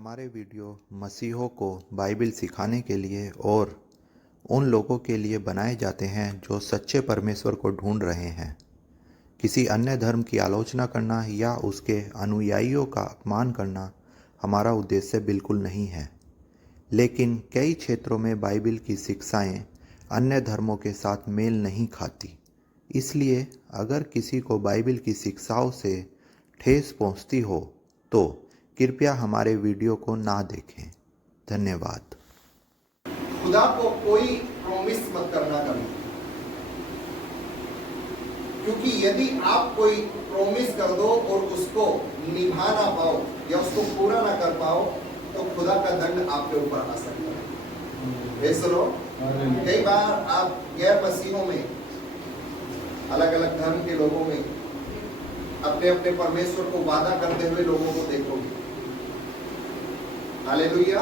हमारे वीडियो मसीहों को बाइबिल सिखाने के लिए और उन लोगों के लिए बनाए जाते हैं जो सच्चे परमेश्वर को ढूंढ रहे हैं। किसी अन्य धर्म की आलोचना करना या उसके अनुयायियों का अपमान करना हमारा उद्देश्य बिल्कुल नहीं है, लेकिन कई क्षेत्रों में बाइबिल की शिक्षाएं अन्य धर्मों के साथ मेल नहीं खाती। इसलिए अगर किसी को बाइबिल की शिक्षाओं से ठेस पहुंचती हो तो कृपया हमारे वीडियो को ना देखें। धन्यवाद। खुदा को कोई प्रॉमिस मत करना कभी, क्योंकि यदि आप कोई प्रॉमिस कर दो और उसको निभा ना पाओ या उसको पूरा ना कर पाओ तो खुदा का दंड आपके ऊपर आ सकता है। सुनो, कई बार आप गैर मसीहों में, अलग अलग धर्म के लोगों में अपने अपने परमेश्वर को वादा करते हुए लोगों को देखोगे। Hallelujah,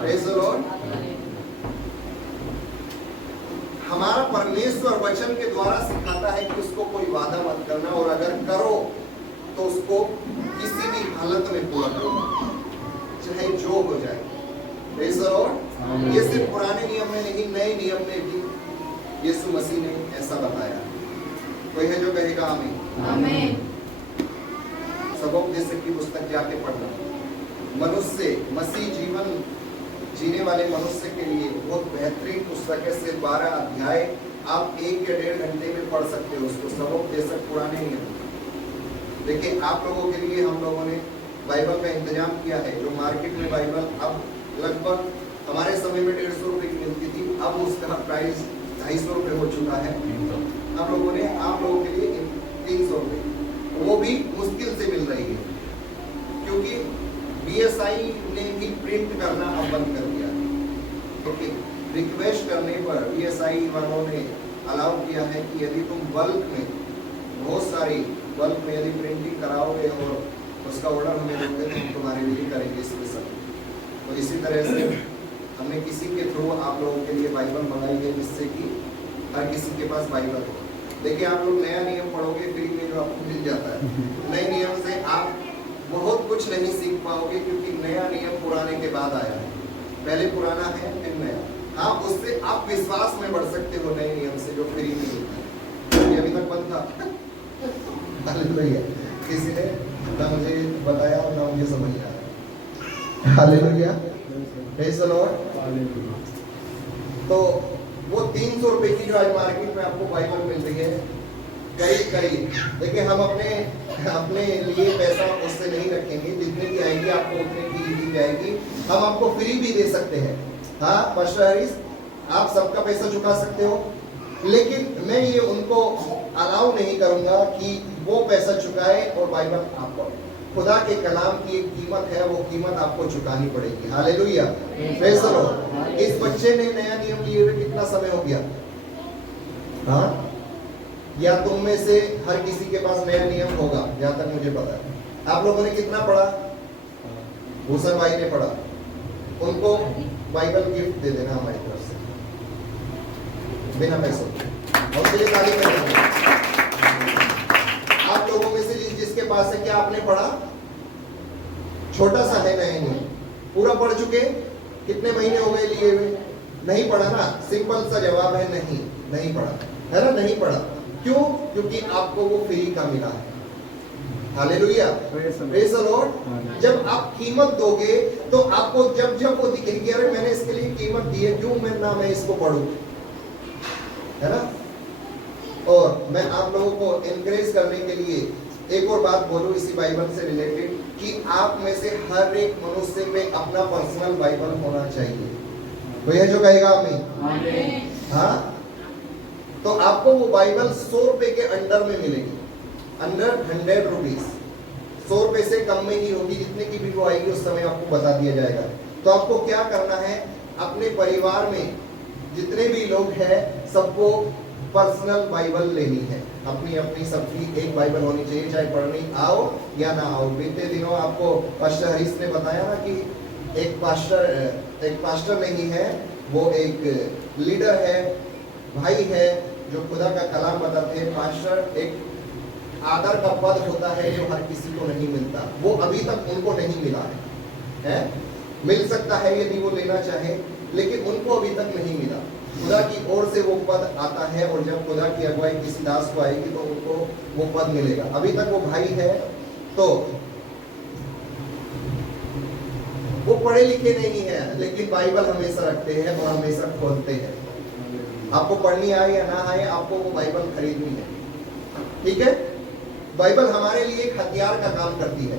praise the Lord. हमारा परमेश्वर वचन के द्वारा सिखाता है कि उसको कोई वादा मत करना, और अगर करो तो उसको किसी भी हालत में पूरा करो, चाहे जो हो जाए। Praise the Lord. ये सिर्फ पुराने नियम में नहीं, नए नियम में भी यीशु मसीह ने ऐसा बताया। कोई है जो कहेगा आमीन? आमीन। सबोपदेशक की पुस्तक जाके पढ़ना। मनुष्य, मसीह जीवन जीने वाले मनुष्य के लिए बहुत बेहतरीन पुस्तक है। सिर्फ 12 अध्याय आप 1 या 1.5 घंटे में पढ़ सकते हो उसको। सबोपदेशक पुराने नियम। देखिए, आप लोगों के लिए हम लोगों ने बाइबल का इंतजाम किया है। जो मार्केट में बाइबल अब लगभग हमारे समय में 150 रुपए की मिलती थी, अब उसका प्राइस 250 रुपए हो चुका है। हम लोगों ने आप लोगों के लिए 300 रुपए, वो भी मुश्किल से मिल रही है, क्योंकि BSI ने भी प्रिंट करना अब बंद कर दिया है। ओके, रिक्वेस्ट करने पर BSI वालों ने अलाउ किया है कि यदि तुम बल्क में, बहुत सारी बल्क में यदि प्रिंटिंग कराओगे और उसका ऑर्डर हमें दोगे तो हम तुम्हारे लिए करेंगे स्पेशल। तो इसी तरह से हमने किसी के थ्रू आप लोगों के लिए बाइबल मंगाई है, जिससे कि हर किसी के पास बाइबल हो। देखिए, आप लोग नया नियम पढ़ोगे फ्री में जो आपको मिल जाता है, नए नियम से आप बहुत कुछ नहीं सीख पाओगे, क्योंकि नया नियम पुराने के बाद आया है। पहले पुराना है फिर नया। हाँ, उससे आप विश्वास में बढ़ सकते हो नए नियम से, जो फ्री में मिलता है। ये अभी तक बंद था। हालेलुया। किसी ने ना मुझे बताया और ना मुझे समझ आया। Hallelujah, praise the Lord. तो वो 300 रुपए की जो आज मार्केट में आपको बाइबल मिल रही है, करीब देखिए, हम अपने लिए पैसा उससे नहीं रखेंगे। जितने की आएगी आपको उतने की दी जाएगी। हम आपको फ्री भी दे सकते हैं। हाँ पास्टर हरीश, आप सबका पैसा चुका सकते हो, लेकिन मैं ये उनको अलाउ नहीं करूंगा कि वो पैसा चुकाए और बाइबल आप पढ़ो। खुदा के कलाम की एक कीमत है, वो कीमत आपको चुकानी पड़ेगी। Hallelujah, praise the Lord. इस बच्चे ने नया नियम लिए हुए कितना समय हो गया? हाँ, या तुम में से हर किसी के पास नया नियम होगा, जहां तक मुझे पता है। आप लोगों ने कितना पढ़ा? भूषण भाई ने पढ़ा। उनको बाइबल गिफ्ट दे देना हमारी तरफ से, बिना पैसों के। और उसके लिए ताली बजाएंगे। आप लोगों में से जिसके पास है, क्या आपने पढ़ा? छोटा सा है नया नियम, पूरा पढ़ चुके? कितने महीने हो गए लिए हुए? नहीं पढ़ा ना? सिंपल सा जवाब है नहीं पढ़ा, है ना? नहीं पढ़ा। क्यों? क्योंकि आपको वो फ्री का मिला है। Hallelujah, praise the Lord. जब आप कीमत दोगे तो आपको जब वो दिखेगी, अरे मैंने इसके लिए कीमत दी है, क्यों मैं इसको पढ़ूं, है ना? और मैं आप लोगों को एनकरेज करने के लिए एक और बात बोलूं इसी बाइबल से रिलेटेड, कि आप में से हर एक मनुष्य में अपना पर्सनल बाइबल होना चाहिए। कोई है जो कहेगा आमीन? हाँ, तो आपको वो बाइबल 100 रुपए के अंडर में मिलेगी, अंडर 100 रुपीज। 100 रुपए से कम में ही होगी, जितने की भी वो आएगी उस समय आपको बता दिया जाएगा। तो आपको क्या करना है, अपने परिवार में जितने भी लोग हैं सबको पर्सनल बाइबल लेनी है। अपनी अपनी सबकी एक बाइबल होनी चाहिए, चाहे पढ़ने आओ या ना आओ। बीते दिनों आपको पास्टर हरीश ने बताया ना कि एक पास्टर नहीं है, वो एक लीडर है, भाई है, जो खुदा का कलाम बताते हैं। पास्टर एक आदर का पद होता है जो हर किसी को नहीं मिलता, वो अभी तक उनको नहीं मिला है। है, मिल सकता है यदि वो लेना चाहे, लेकिन उनको अभी तक नहीं मिला। खुदा की ओर से वो पद आता है और जब खुदा की अगुवाई किसी दास को आएगी तो उनको वो पद मिलेगा। अभी तक वो भाई है तो वो पढ़े लिखे नहीं है, लेकिन बाइबल हमेशा रखते हैं और हमेशा खोलते हैं। आपको पढ़नी आए या ना आए, आपको वो बाइबल खरीदनी है, ठीक है। बाइबल हमारे लिए एक हथियार का काम करती है।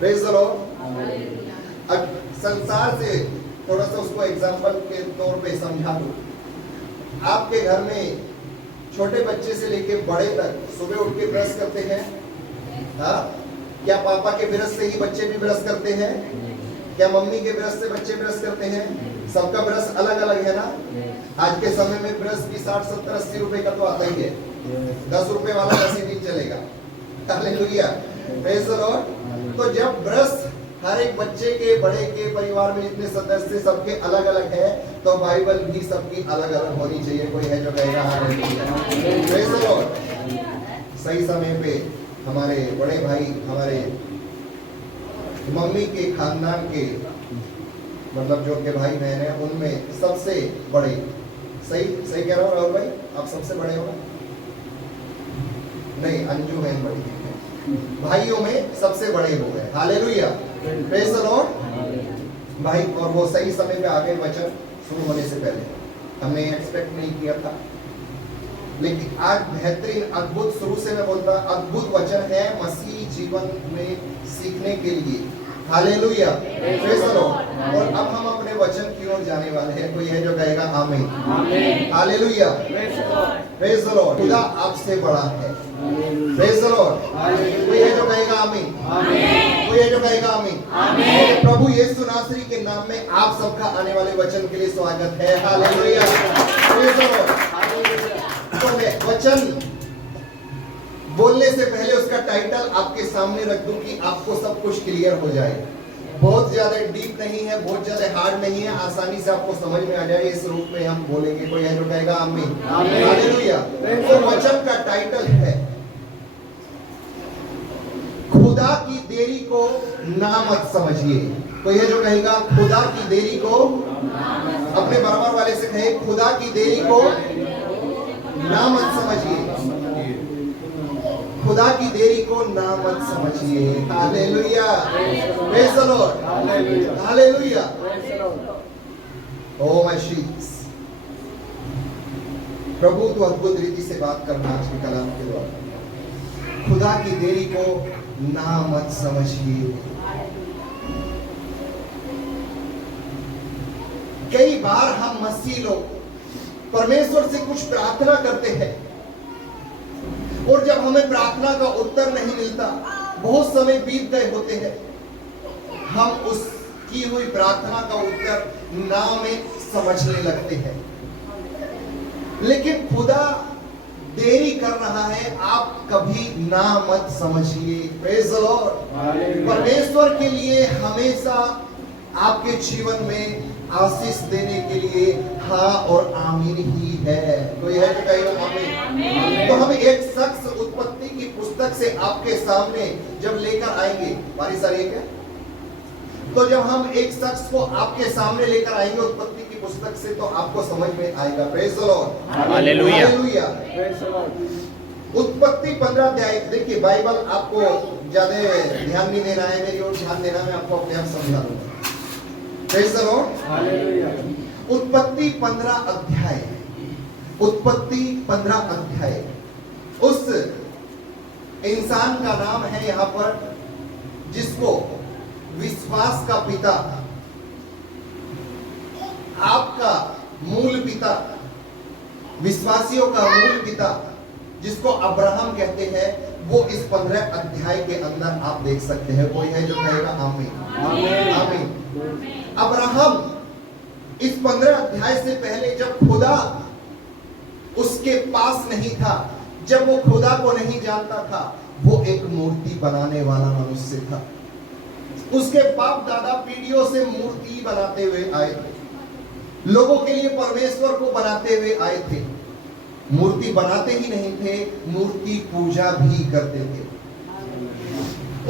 Praise the Lord. अब संसार से थोड़ा सा उसको एग्जाम्पल के तौर पे समझा दूं। आपके घर में छोटे बच्चे से लेके बड़े तक सुबह उठ के ब्रश करते हैं? हाँ? क्या पापा के ब्रश से ही बच्चे भी ब्रश करते हैं? क्या मम्मी के ब्रश से बच्चे ब्रश करते हैं? सबका ब्रश अलग अलग है ना। आज के समय में ब्रश भी 60, 70, 80 रुपए का तो आता ही है। 10 रुपए वाला 10 ही दिन चलेगा। Hallelujah, praise the Lord. तो जब ब्रश हर एक बच्चे के, बड़े के, परिवार में जितने सदस्य सबके अलग अलग है, तो बाइबल भी सबकी अलग अलग होनी चाहिए। कोई है जो कहेगा हालेलुया, प्रेज़ द लॉर्ड। सही समय पे हमारे बड़े भाई, हमारे मम्मी के खानदान के, मतलब जो के भाई बहन है, उनमें सबसे बड़े, सही सही कह रहा हूँ राहुल भाई, आप सबसे बड़े हो? नहीं, अंजू बहन बड़ी है, भाइयों में सबसे बड़े हो गए। हालेलुया, प्रेज़ द लॉर्ड भाई। और वो सही समय पे आ गए वचन शुरू होने से पहले। हमने एक्सपेक्ट नहीं किया था, लेकिन आज बेहतरीन, अद्भुत, शुरू से मैं बोलता अद्भुत वचन है मसीह जीवन में सीखने के लिए। Hallelujah, praise the Lord. और अब हम अपने वचन की ओर जाने वाले हैं। कोई है जो कहेगा आमीन? Hallelujah, praise the Lord. खुदा आपसे बड़ा है। Praise the Lord. कोई है जो कहेगा आमीन? कोई है जो कहेगा आमीन? प्रभु यीशु नासरी के नाम में आप सबका आने वाले वचन के लिए स्वागत है। Hallelujah, praise the Lord. तो वचन बोलने से पहले उसका टाइटल आपके सामने रख दूं कि आपको सब कुछ क्लियर हो जाए। बहुत ज्यादा डीप नहीं है, बहुत ज्यादा हार्ड नहीं है, आसानी से आपको समझ में आ जाए। इस रूप में हम बोलेंगे। कोई है जो कहेगा आमीन? हालेलुया। तो वचन का टाइटल है खुदा की देरी को ना मत समझिए। कोई है जो कहेगा खुदा की देरी को? अपने बराबर वाले से कहे खुदा की देरी को ना मत समझिए। खुदा की देरी को ना मत समझिए। Hallelujah, praise the Lord. Hallelujah. Oh my sheeps, प्रभु तो अद्भुत रीति से बात करना आज के कलाम के द्वारा। खुदा की देरी को ना मत समझिए। कई बार हम मसीह लोग परमेश्वर से कुछ प्रार्थना करते हैं और जब हमें प्रार्थना का उत्तर नहीं मिलता, बहुत समय बीत गए होते हैं, हम उस की हुई प्रार्थना का उत्तर ना में समझने लगते हैं। लेकिन खुदा देरी कर रहा है, आप कभी ना मत समझिए। Praise the Lord. परमेश्वर के लिए हमेशा आपके जीवन में आशीष देने के लिए हाँ और आमीन ही है। तो यह जो कहेगा आमीन। तो हम एक शख्स उत्पत्ति की पुस्तक से आपके सामने जब लेकर आएंगे, बारिश आ रही है क्या? तो जब हम एक शख्स को आपके सामने लेकर आएंगे उत्पत्ति की पुस्तक से, तो आपको समझ में आएगा। Praise the Lord. हालेलुया, उत्पत्ति 15 अध्याय। देखिए बाइबल आपको ज्यादा ध्यान नहीं देना है, मेरी ओर ध्यान देना, मैं आपको अपने आप समझा दूंगा। Praise the Lord. हालेलुया। उत्पत्ति 15 अध्याय, उत्पत्ति 15 अध्याय। उस इंसान का नाम है यहाँ पर जिसको विश्वास का पिता, आपका मूल पिता, विश्वासियों का मूल पिता जिसको अब्राहम कहते हैं, वो इस 15 अध्याय के अंदर आप देख सकते हैं। कोई है जो कहेगा आमीन? आमीन। अब्राहम इस 15 अध्याय से पहले जब खुदा उसके पास नहीं था, जब वो खुदा को नहीं जानता था, वो एक मूर्ति बनाने वाला मनुष्य था। उसके बाप दादा पीढ़ियों से मूर्ति बनाते हुए आए थे, लोगों के लिए परमेश्वर को बनाते हुए आए थे। मूर्ति बनाते ही नहीं थे, मूर्ति पूजा भी करते थे।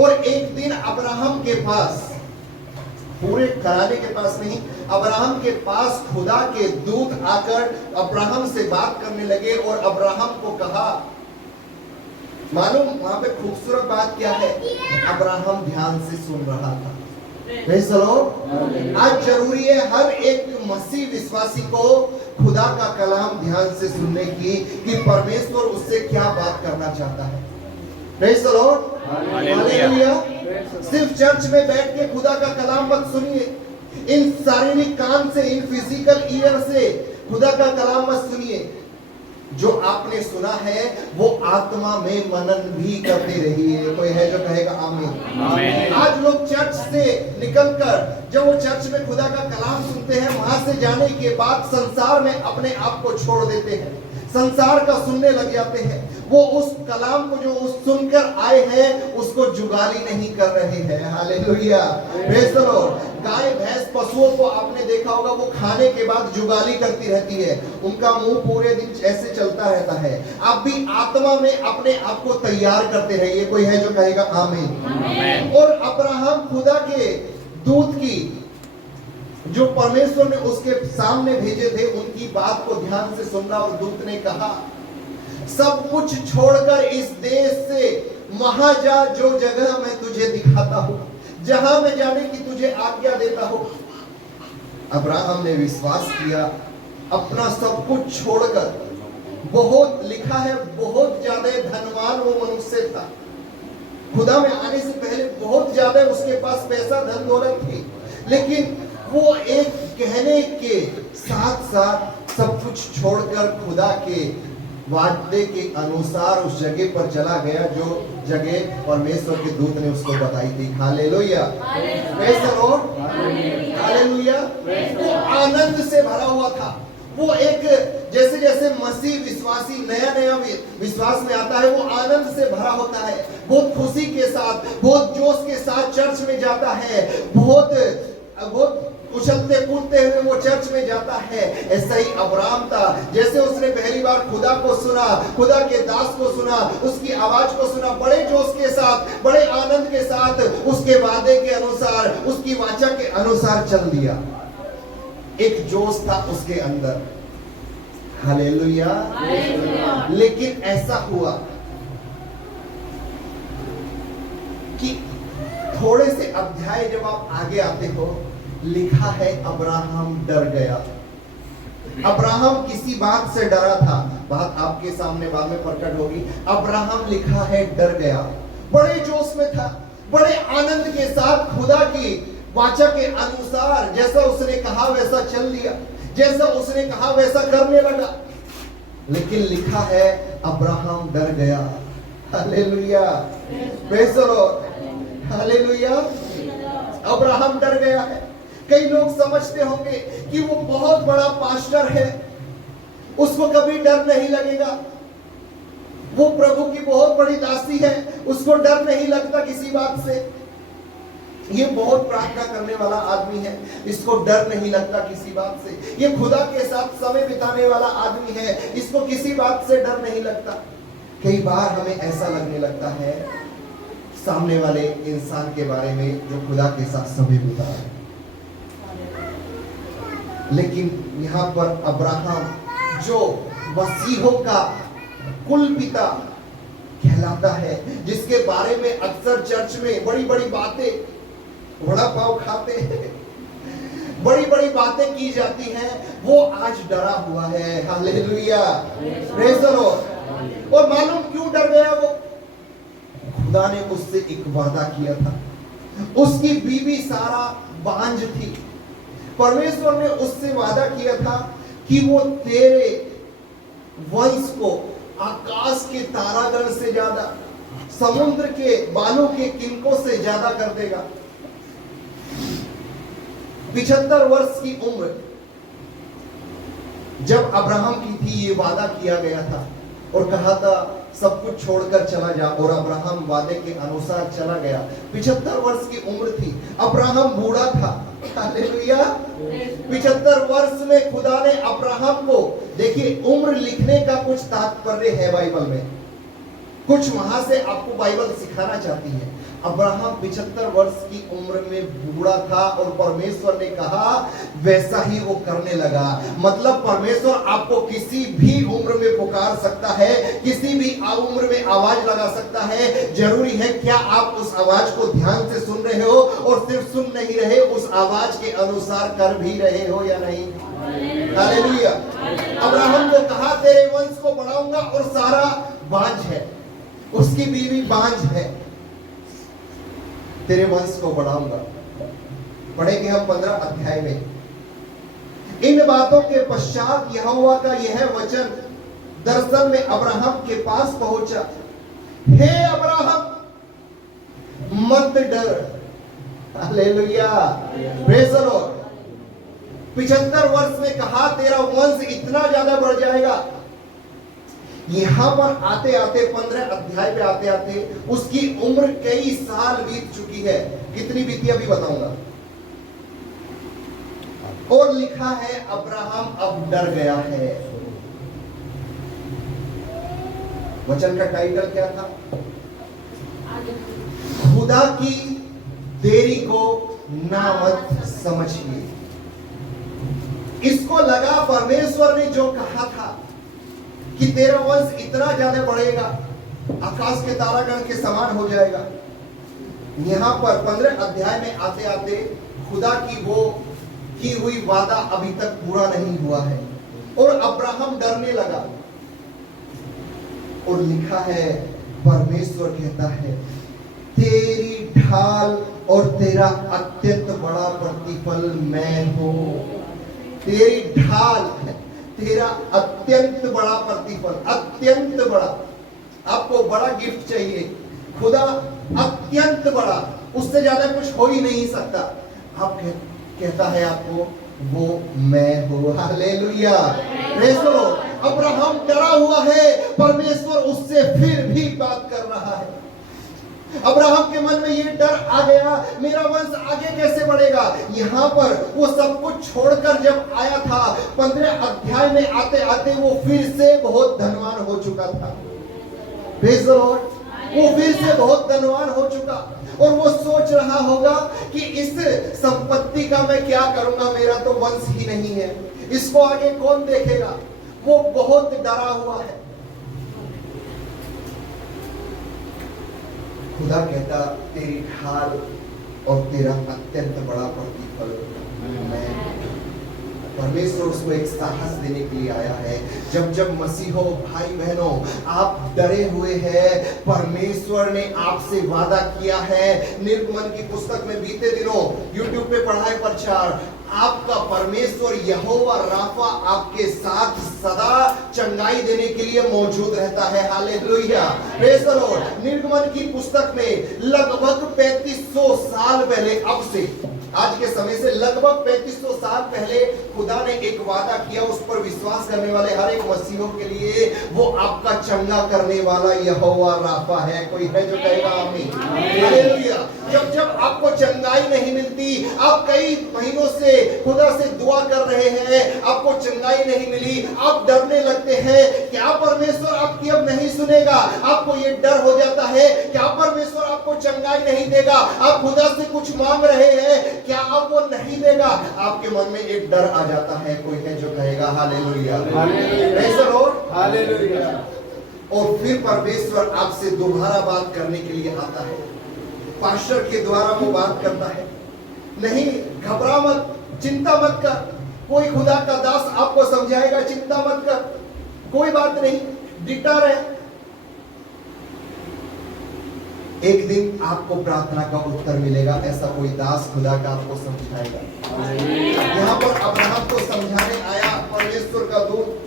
और एक दिन अब्राहम के पास पूरे कराने के पास नहीं, अब्राहम के पास खुदा के दूत आकर अब्राहम से बात करने लगे और अब्राहम को कहा, मालूम वहां पे खूबसूरत बात क्या है, अब्राहम ध्यान से सुन रहा था। Praise the Lord। आज जरूरी है हर एक मसीह विश्वासी को खुदा का कलाम ध्यान से सुनने की, कि परमेश्वर उससे क्या बात करना चाहता है। Praise the Lord। हालेलुया। सिर्फ चर्च में बैठ के खुदा का कलाम मत सुनिए, इन शारीरिक कान से, इन फिजिकल ईयर से खुदा का कलाम मत सुनिए। जो आपने सुना है वो आत्मा में मनन भी करते रहिए। कोई है जो कहेगा आमीन। आज लोग चर्च से निकलकर जब वो चर्च में खुदा का कलाम सुनते हैं, वहां से जाने के बाद संसार में अपने आप को छोड़ देते हैं, संसार का सुनने लग जाते हैं। वो उस कलाम को जो उस सुनकर आए हैं उसको जुगाली नहीं कर रहे हैं। हालेलुया। Praise the Lord. गाय भैंस पशुओं को आपने देखा होगा, वो खाने के बाद जुगाली करती रहती है, उनका मुंह पूरे दिन ऐसे चलता रहता है। आप भी आत्मा में अपने आप को तैयार करते रहिए। कोई है जो कहेगा आमीन। और अब्राहम खुदा के दूत की जो परमेश्वर ने उसके सामने भेजे थे, उनकी बात को ध्यान से सुनना। और दूत ने कहा, सब कुछ छोड़कर इस देश से वहां जा, जो जगह मैं तुझे दिखाता हूं, जहां मैं जाने की तुझे आज्ञा देता हूं। अब्राहम ने विश्वास किया, अपना सब कुछ छोड़कर, बहुत लिखा है बहुत ज्यादा धनवान वो मनुष्य था। खुदा में आने से पहले बहुत ज्यादा उसके पास पैसा धन दौलत थी, लेकिन वो एक कहने के साथ साथ सब कुछ छोड़कर खुदा के वादे के अनुसार उस जगह पर चला गया, जो जगह परमेश्वर के दूत ने उसको बताई थी। Hallelujah. Praise the Lord. Hallelujah. वो आनंद से भरा हुआ था। वो एक जैसे जैसे मसीह विश्वासी नया नया विश्वास में आता है, वो आनंद से भरा होता है, बहुत खुशी के साथ, बहुत जोश के साथ चर्च में जाता है, बहुत उछलते कूदते हुए वो चर्च में जाता है। ऐसा ही अब्राहम था। जैसे उसने पहली बार खुदा को सुना, खुदा के दास को सुना, उसकी आवाज को सुना, बड़े जोश के साथ, बड़े आनंद के साथ उसके वादे के अनुसार, उसकी वाचा के अनुसार चल दिया। एक जोश था उसके अंदर। हालेलुया। लेकिन ऐसा हुआ कि थोड़े से अध्याय जब आप आगे आते हो, लिखा है अब्राहम डर गया। अब्राहम किसी बात से डरा था, बात आपके सामने बाद में प्रकट होगी। अब्राहम लिखा है डर गया, बड़े जोश में था, बड़े आनंद के साथ खुदा की वाचा के अनुसार जैसा उसने कहा वैसा चल दिया, जैसा उसने कहा वैसा करने लगा। लेकिन लिखा है अब्राहम डर गया। Hallelujah. Praise the Lord. Hallelujah. Abraham डर गया है। कई लोग समझते होंगे कि वो बहुत बड़ा पास्टर है, उसको कभी डर नहीं लगेगा, वो प्रभु की बहुत बड़ी दासी है, उसको डर नहीं लगता किसी बात से। ये बहुत प्रार्थना करने वाला आदमी है, इसको डर नहीं लगता किसी बात से। ये खुदा के साथ समय बिताने वाला आदमी है, इसको किसी बात से डर नहीं लगता। कई बार हमें ऐसा लगने लगता है सामने वाले इंसान के बारे में जो खुदा के साथ समय बिता रहा है। लेकिन यहाँ पर अब्राहम जो मसीहों का कुल पिता कहलाता है, जिसके बारे में अक्सर चर्च में बड़ी बड़ी बातें, वड़ा पाव खाते हैं, बड़ी बड़ी बातें की जाती हैं, वो आज डरा हुआ है। हालेलुया। Praise the Lord. और मालूम क्यों डर गया वो? खुदा ने उससे एक वादा किया था। उसकी बीवी सारा बांझ थी। परमेश्वर ने उससे वादा किया था कि वो तेरे वंश को आकाश के तारागण से ज्यादा, समुद्र के बालू के किनकों से ज्यादा कर देगा। 75 वर्ष की उम्र जब अब्राहम की थी, ये वादा किया गया था और कहा था सब कुछ छोड़कर चला जा, और अब्राहम वादे के अनुसार चला गया। 75 वर्ष की उम्र थी, अब्राहम बूढ़ा था। हालेलुया। 75 वर्ष में खुदा ने अब्राहम को, देखिए उम्र लिखने का कुछ तात्पर्य है बाइबल में, कुछ वहां से आपको बाइबल सिखाना चाहती है। अब्राहम 75 वर्ष की उम्र में बूढ़ा था और परमेश्वर ने कहा वैसा ही वो करने लगा। मतलब परमेश्वर आपको किसी भी उम्र में पुकार सकता है, किसी भी उम्र में आवाज लगा सकता है। जरूरी है क्या आप उस आवाज को ध्यान से सुन रहे हो और सिर्फ सुन नहीं रहे, उस आवाज के अनुसार कर भी रहे हो या नहीं। हालेलुया। अब्राहम को कहा तेरे वंश को बढ़ाऊंगा, और सारा बांझ है, उसकी बीवी बांझ है, तेरे वंश को बढ़ाऊंगा। पढ़ेंगे हम 15 अध्याय में। इन बातों के पश्चात यहोवा का यह वचन दर्शन में अब्राहम के पास पहुंचा, हे अब्राहम मत डर। Hallelujah, praise the Lord. 75 वर्ष में कहा तेरा वंश इतना ज्यादा बढ़ जाएगा। यहां पर आते आते 15 अध्याय पे आते आते उसकी उम्र कई साल बीत चुकी है। कितनी बीती अभी बताऊंगा। और लिखा है अब्राहम अब डर गया है। वचन का टाइटल क्या था? खुदा की देरी को ना मत समझिए। इसको लगा परमेश्वर ने जो कहा था कि तेरा वंश इतना ज्यादा बढ़ेगा, आकाश के तारागण के समान हो जाएगा। यहां पर 15 अध्याय में आते आते खुदा की वो की हुई वादा अभी तक पूरा नहीं हुआ है और अब्राहम डरने लगा। और लिखा है परमेश्वर कहता है तेरी ढाल और तेरा अत्यंत बड़ा प्रतिफल मैं हूं। तेरी ढाल, तेरा अत्यंत बड़ा प्रतिफल, अत्यंत बड़ा। आपको बड़ा गिफ्ट चाहिए, खुदा अत्यंत बड़ा, उससे ज्यादा कुछ हो ही नहीं सकता। आप कहता है आपको वो मैं हूं। Hallelujah, praise the Lord. Abraham डरा हुआ है, परमेश्वर उससे फिर भी बात कर रहा है। अब्राहम के मन में ये डर आ गया, मेरा वंश आगे कैसे बढ़ेगा। यहां पर वो सब कुछ छोड़कर जब आया था 15 अध्याय में आते आते वो फिर से बहुत धनवान हो चुका था। Praise the Lord. वो फिर से बहुत धनवान हो चुका और वो सोच रहा होगा कि इस संपत्ति का मैं क्या करूंगा, मेरा तो वंश ही नहीं है, इसको आगे कौन देखेगा। वो बहुत डरा हुआ है। खुदा कहता तेरी ढाल और तेरा अत्यंत बड़ा प्रतिफल मैं। परमेश्वर उसको एक साहस देने के लिए आया है। जब जब मसीहो भाई बहनों आप डरे हुए हैं, परमेश्वर ने आपसे वादा किया है। निर्गमन की पुस्तक में बीते दिनों YouTube पे पढ़ा है प्रचार, आपका परमेश्वर यहोवा राफा आपके साथ सदा चंगाई देने के लिए मौजूद रहता है। Hallelujah, praise the Lord. निर्गमन की पुस्तक में लगभग 3500 साल पहले, अब से आज के समय से लगभग 3500 साल पहले खुदा ने एक वादा किया। उस पर विश्वास करने वाले हर एक मसीहों के लिए वो आपका चंगा करने वाला यहोवा राफा है। कोई है जो कहेगा आमीन। हालेलुया। जब जब आपको चंगाई नहीं मिलती, आप कई महीनों से खुदा से दुआ कर रहे हैं, आपको चंगाई नहीं मिली, आप डरने लगते हैं क्या परमेश्वर आपकी अब नहीं सुनेगा। आपको ये डर हो जाता है क्या परमेश्वर आपको चंगाई नहीं देगा। आप खुदा से कुछ मांग रहे हैं, क्या अब वो नहीं देगा। आपके मन में एक डर आ जाता है। कोई है जो कहेगा hallelujah, praise the Lord, hallelujah. और फिर परमेश्वर आपसे दोबारा बात करने के लिए आता है। पास्टर के द्वारा वो बात करता है, नहीं घबरा मत, चिंता मत कर। कोई खुदा का दास आपको समझाएगा, चिंता मत कर, कोई बात नहीं, डिटा रहे। एक दिन आपको प्रार्थना का उत्तर मिलेगा। ऐसा कोई दास खुदा का आपको समझाएगा। यहाँ पर अब्राहम को समझाने आया परमेश्वर का दूत,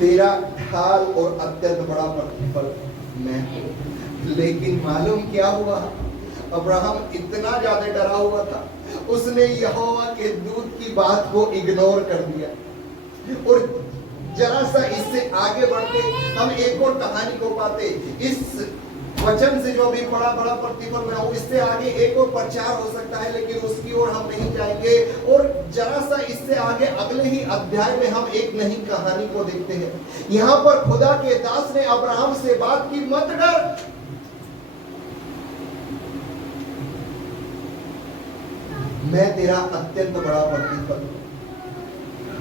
तेरा ढाल और अत्यंत बड़ा प्रतिफल मैं हूं। लेकिन मालूम क्या हुआ, अब्राहम इतना ज्यादा डरा हुआ था, उसने यहोवा के दूत की बात को इग्नोर कर दिया। और जरा सा इससे आगे बढ़ते हम एक और कहानी को पाते। इस वचन से जो भी बड़ा बड़ा प्रतिफल मैं हूं, इससे आगे एक और प्रचार हो सकता है, लेकिन उसकी ओर हम नहीं जाएंगे। और जरा सा इससे आगे अगले ही अध्याय में हम एक नई कहानी को देखते हैं। यहाँ पर खुदा के दास ने अब्राहम से बात की, मत डर, मैं तेरा अत्यंत बड़ा प्रतिफल दूं।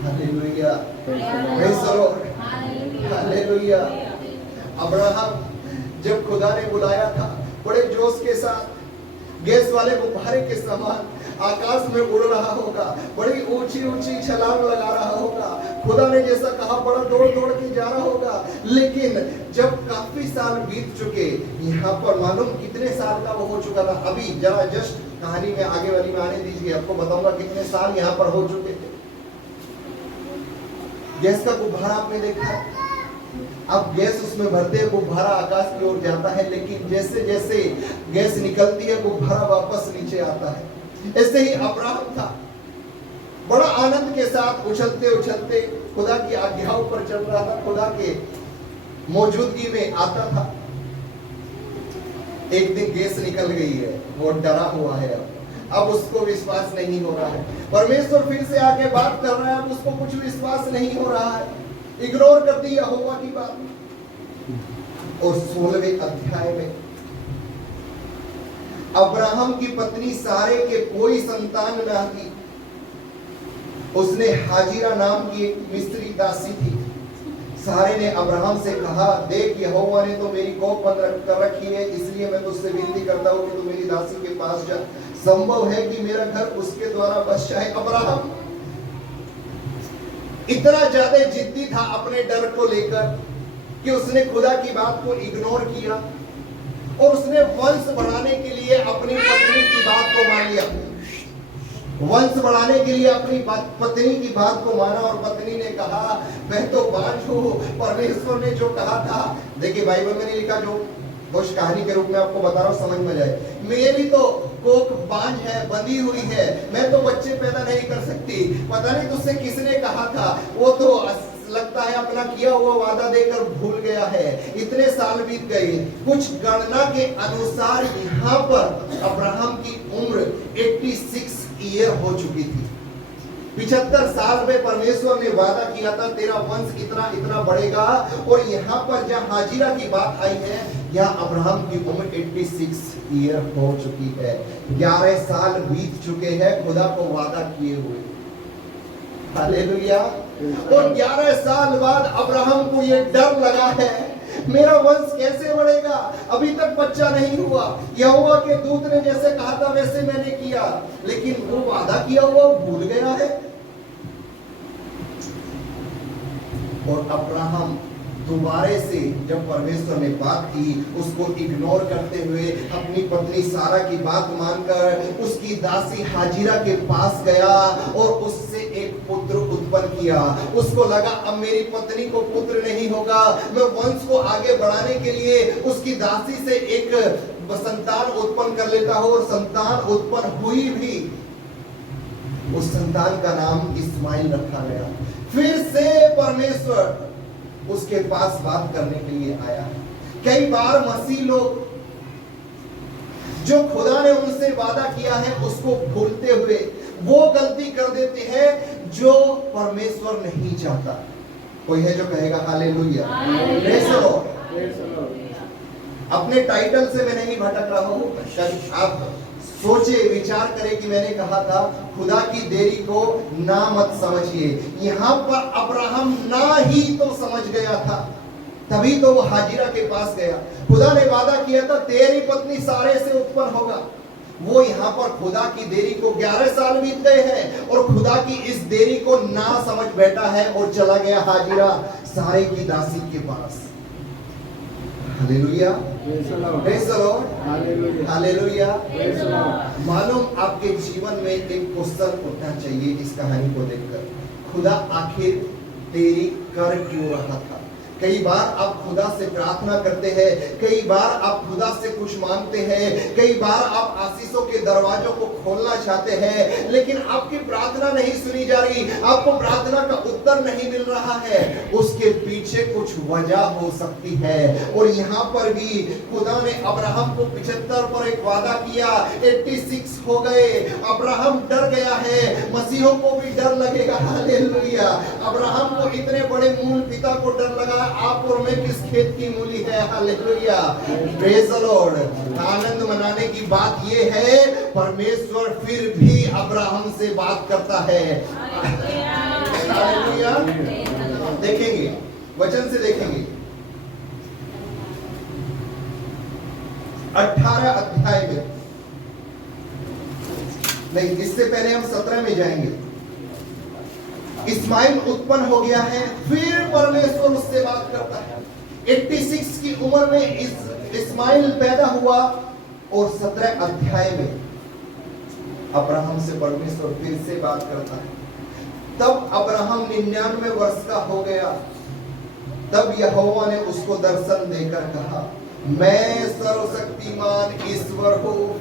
Hallelujah, praise the Lord, hallelujah. Abraham जब खुदा ने बुलाया था, बड़े जोश के साथ, गैस वाले गुब्बारे के समान आकाश में उड़ रहा होगा, बड़ी ऊंची ऊंची छलांग लगा रहा होगा, खुदा ने जैसा कहा बड़ा दौड़ दौड़ के जा रहा होगा। लेकिन जब काफी साल बीत चुके, यहाँ पर मालूम कितने साल का वो हो चुका था, अभी जरा जस्ट कहानी में आगे वाली में आने दीजिए, आपको बताऊंगा कितने साल यहाँ पर हो चुके थे। गैस का गुब्बारा आपने देखा है, अब गैस उसमें भरते हैं, गुब्बारा आकाश की ओर जाता है, लेकिन जैसे जैसे गैस निकलती है गुब्बारा वापस नीचे आता है। ऐसे ही अब्राहम था, बड़ा आनंद के साथ उछलते उछलते खुदा की आज्ञाओं पर चल रहा था, खुदा के मौजूदगी में आता था। एक दिन गैस निकल गई है, वो डरा हुआ है, अब उसको विश्वास नहीं हो रहा है। परमेश्वर फिर से आके बात कर रहा है, अब उसको कुछ विश्वास नहीं हो रहा है, इग्नोर कर दी यहोवा की बात। और 16वें अध्याय में अब्राहम की पत्नी सारे के कोई संतान न थी, उसने हाजिरा नाम की एक मिस्री दासी थी। सारे ने अब्राहम से कहा, देख यहोवा ने तो मेरी कोख बंद कर रखी है, इसलिए मैं तुझसे विनती करता हूं कि तू मेरी दासी के पास जा, संभव है कि मेरा घर उसके द्वारा बस जाए। अब्राहम इतना ज्यादा जिद्दी था अपने डर को लेकर कि उसने खुदा की बात को इग्नोर किया और उसने वंश बढ़ाने के लिए अपनी पत्नी की बात को मान लिया। वंश बढ़ाने के लिए अपनी पत्नी की बात को माना और पत्नी ने कहा, मैं तो बांझ हूं, परमेश्वर ने जो कहा था। देखिए बाइबल में नहीं लिखा, जो उस कहानी के रूप में आपको बता रहा हूं, समझ में जाए। मेरी तो कोख बांझ है, बंधी हुई है, मैं तो बच्चे पैदा नहीं कर सकती। पता नहीं तुझसे किसने कहा था, वो तो लगता है अपना किया हुआ वादा देकर भूल गया है। इतने साल बीत गए, कुछ गणना के अनुसार यहाँ पर अब्राहम की उम्र 86 ईयर हो चुकी थी। 75 साल में परमेश्वर ने वादा किया था तेरा वंश इतना इतना बढ़ेगा, और यहाँ पर जहाँ हाजिरा की बात आई है, यहाँ अब्राहम की उम्र 86 ईयर हो चुकी है। 11 साल बीत चुके हैं खुदा को वादा किए हुए। हालेलुया। और 11 साल बाद अब्राहम को ये डर लगा है, मेरा वंश कैसे बढ़ेगा, अभी तक बच्चा नहीं हुआ। यहोवा के दूत ने जैसे कहा था वैसे मैंने किया, लेकिन वो वादा किया हुआ भूल गया है। और अब्राहम दोबारे से जब परमेश्वर ने बात की, उसको इग्नोर करते हुए अपनी पत्नी सारा की बात मानकर उसकी दासी हाजिरा के पास गया और उससे एक पुत्र उत्पन्न किया। उसको लगा अब मेरी पत्नी को पुत्र नहीं होगा, मैं वंश को आगे बढ़ाने के लिए उसकी दासी से एक संतान उत्पन्न कर लेता हूं। और संतान उत्पन्न हुई भी, उस संतान का नाम इस्माइल रखा गया। फिर से परमेश्वर उसके पास बात करने के लिए आया। कई बार मसीह लोग जो खुदा ने उनसे वादा किया है उसको भूलते हुए वो गलती कर देते हैं जो परमेश्वर नहीं चाहता। कोई है जो कहेगा हालेलुया, प्रेज़ द लॉर्ड। अपने टाइटल से मैं नहीं भटक रहा हूं, आप सोचे विचार करें कि मैंने कहा था खुदा की देरी को ना मत समझिए। यहाँ पर अब्राहम ना ही तो समझ गया था, तभी तो वो हाजिरा के पास गया। खुदा ने वादा किया था तेरी पत्नी सारे से उत्पन्न होगा। वो यहाँ पर खुदा की देरी को 11 साल बीत गए हैं और खुदा की इस देरी को ना समझ बैठा है और चला गया हाजिरा सारे की दासी के पास। Hallelujah, praise the Lord, hallelujah. मालूम आपके जीवन में एक क्वेश्चन उठना चाहिए इस कहानी को देखकर, खुदा आखिर तेरी कर क्यों रहा था? कई बार आप खुदा से प्रार्थना करते हैं, कई बार आप खुदा से कुछ मांगते हैं, कई बार आप आशीषों के दरवाजों को खोलना चाहते हैं, लेकिन आपकी प्रार्थना नहीं सुनी जा रही, आपको प्रार्थना का उत्तर नहीं मिल रहा है। उसके पीछे कुछ वजह हो सकती है। और यहाँ पर भी खुदा ने अब्राहम को 75 पर एक वादा किया, 86 हो गए, अब्राहम डर गया है, मसीहों को भी डर लगेगा। हालेलुया। अब्राहम को इतने बड़े मूल पिता को डर लगा, आप और मैं किस खेत की मूली है। Hallelujah, praise the Lord. आनंद मनाने की बात ये है, परमेश्वर फिर भी अब्राहम से बात करता है। हालेलुया। देखेंगे, वचन से देखेंगे 18 अध्याय में, नहीं इससे पहले हम 17 में जाएंगे। इस्माइल उत्पन्न हो गया है, फिर परमेश्वर उससे बात करता है। 86 की उम्र में इस्माइल पैदा हुआ और 17 अध्याय में अब्राहम से परमेश्वर फिर से बात करता है। तब अब्राहम 99 वर्ष का हो गया। तब यहोवा ने उसको दर्शन देकर कहा, मैं सर्वशक्तिमान ईश्वर हूँ।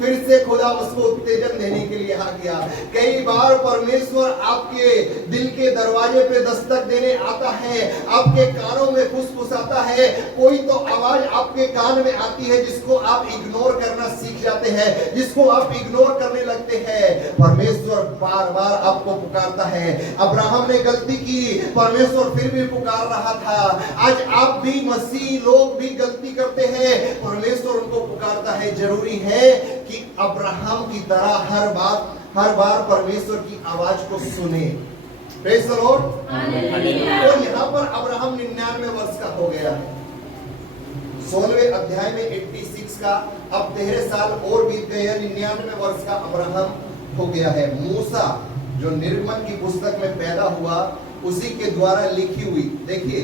फिर से खुदा उसको उत्तेजन देने के लिए आ गया। कई बार परमेश्वर आपके दिल के दरवाजे पे दस्तक देने आता है, आपके कानों में फुसफुसाता है। कोई तो आवाज आपके कान में आती है जिसको आप इग्नोर करना सीख जाते हैं, जिसको आप इग्नोर करने लगते हैं। परमेश्वर बार बार आपको पुकारता है। अब्राहम ने गलती की, परमेश्वर फिर भी पुकार रहा था। आज आप भी, मसीह लोग भी गलती करते हैं, परमेश्वर उनको पुकारता है। जरूरी है कि अब्राहम की तरह हर बार परमेश्वर की आवाज को सुने। Praise the Lord. और यहाँ पर अब्राहम 99 वर्ष का हो गया है। 16वें अध्याय में 86 का, अब 13 साल और बीत गए हैं, 99 वर्ष का अब्राहम हो गया है। मूसा जो निर्गमन की पुस्तक में पैदा हुआ, उसी के द्वारा लिखी हुई, देखिए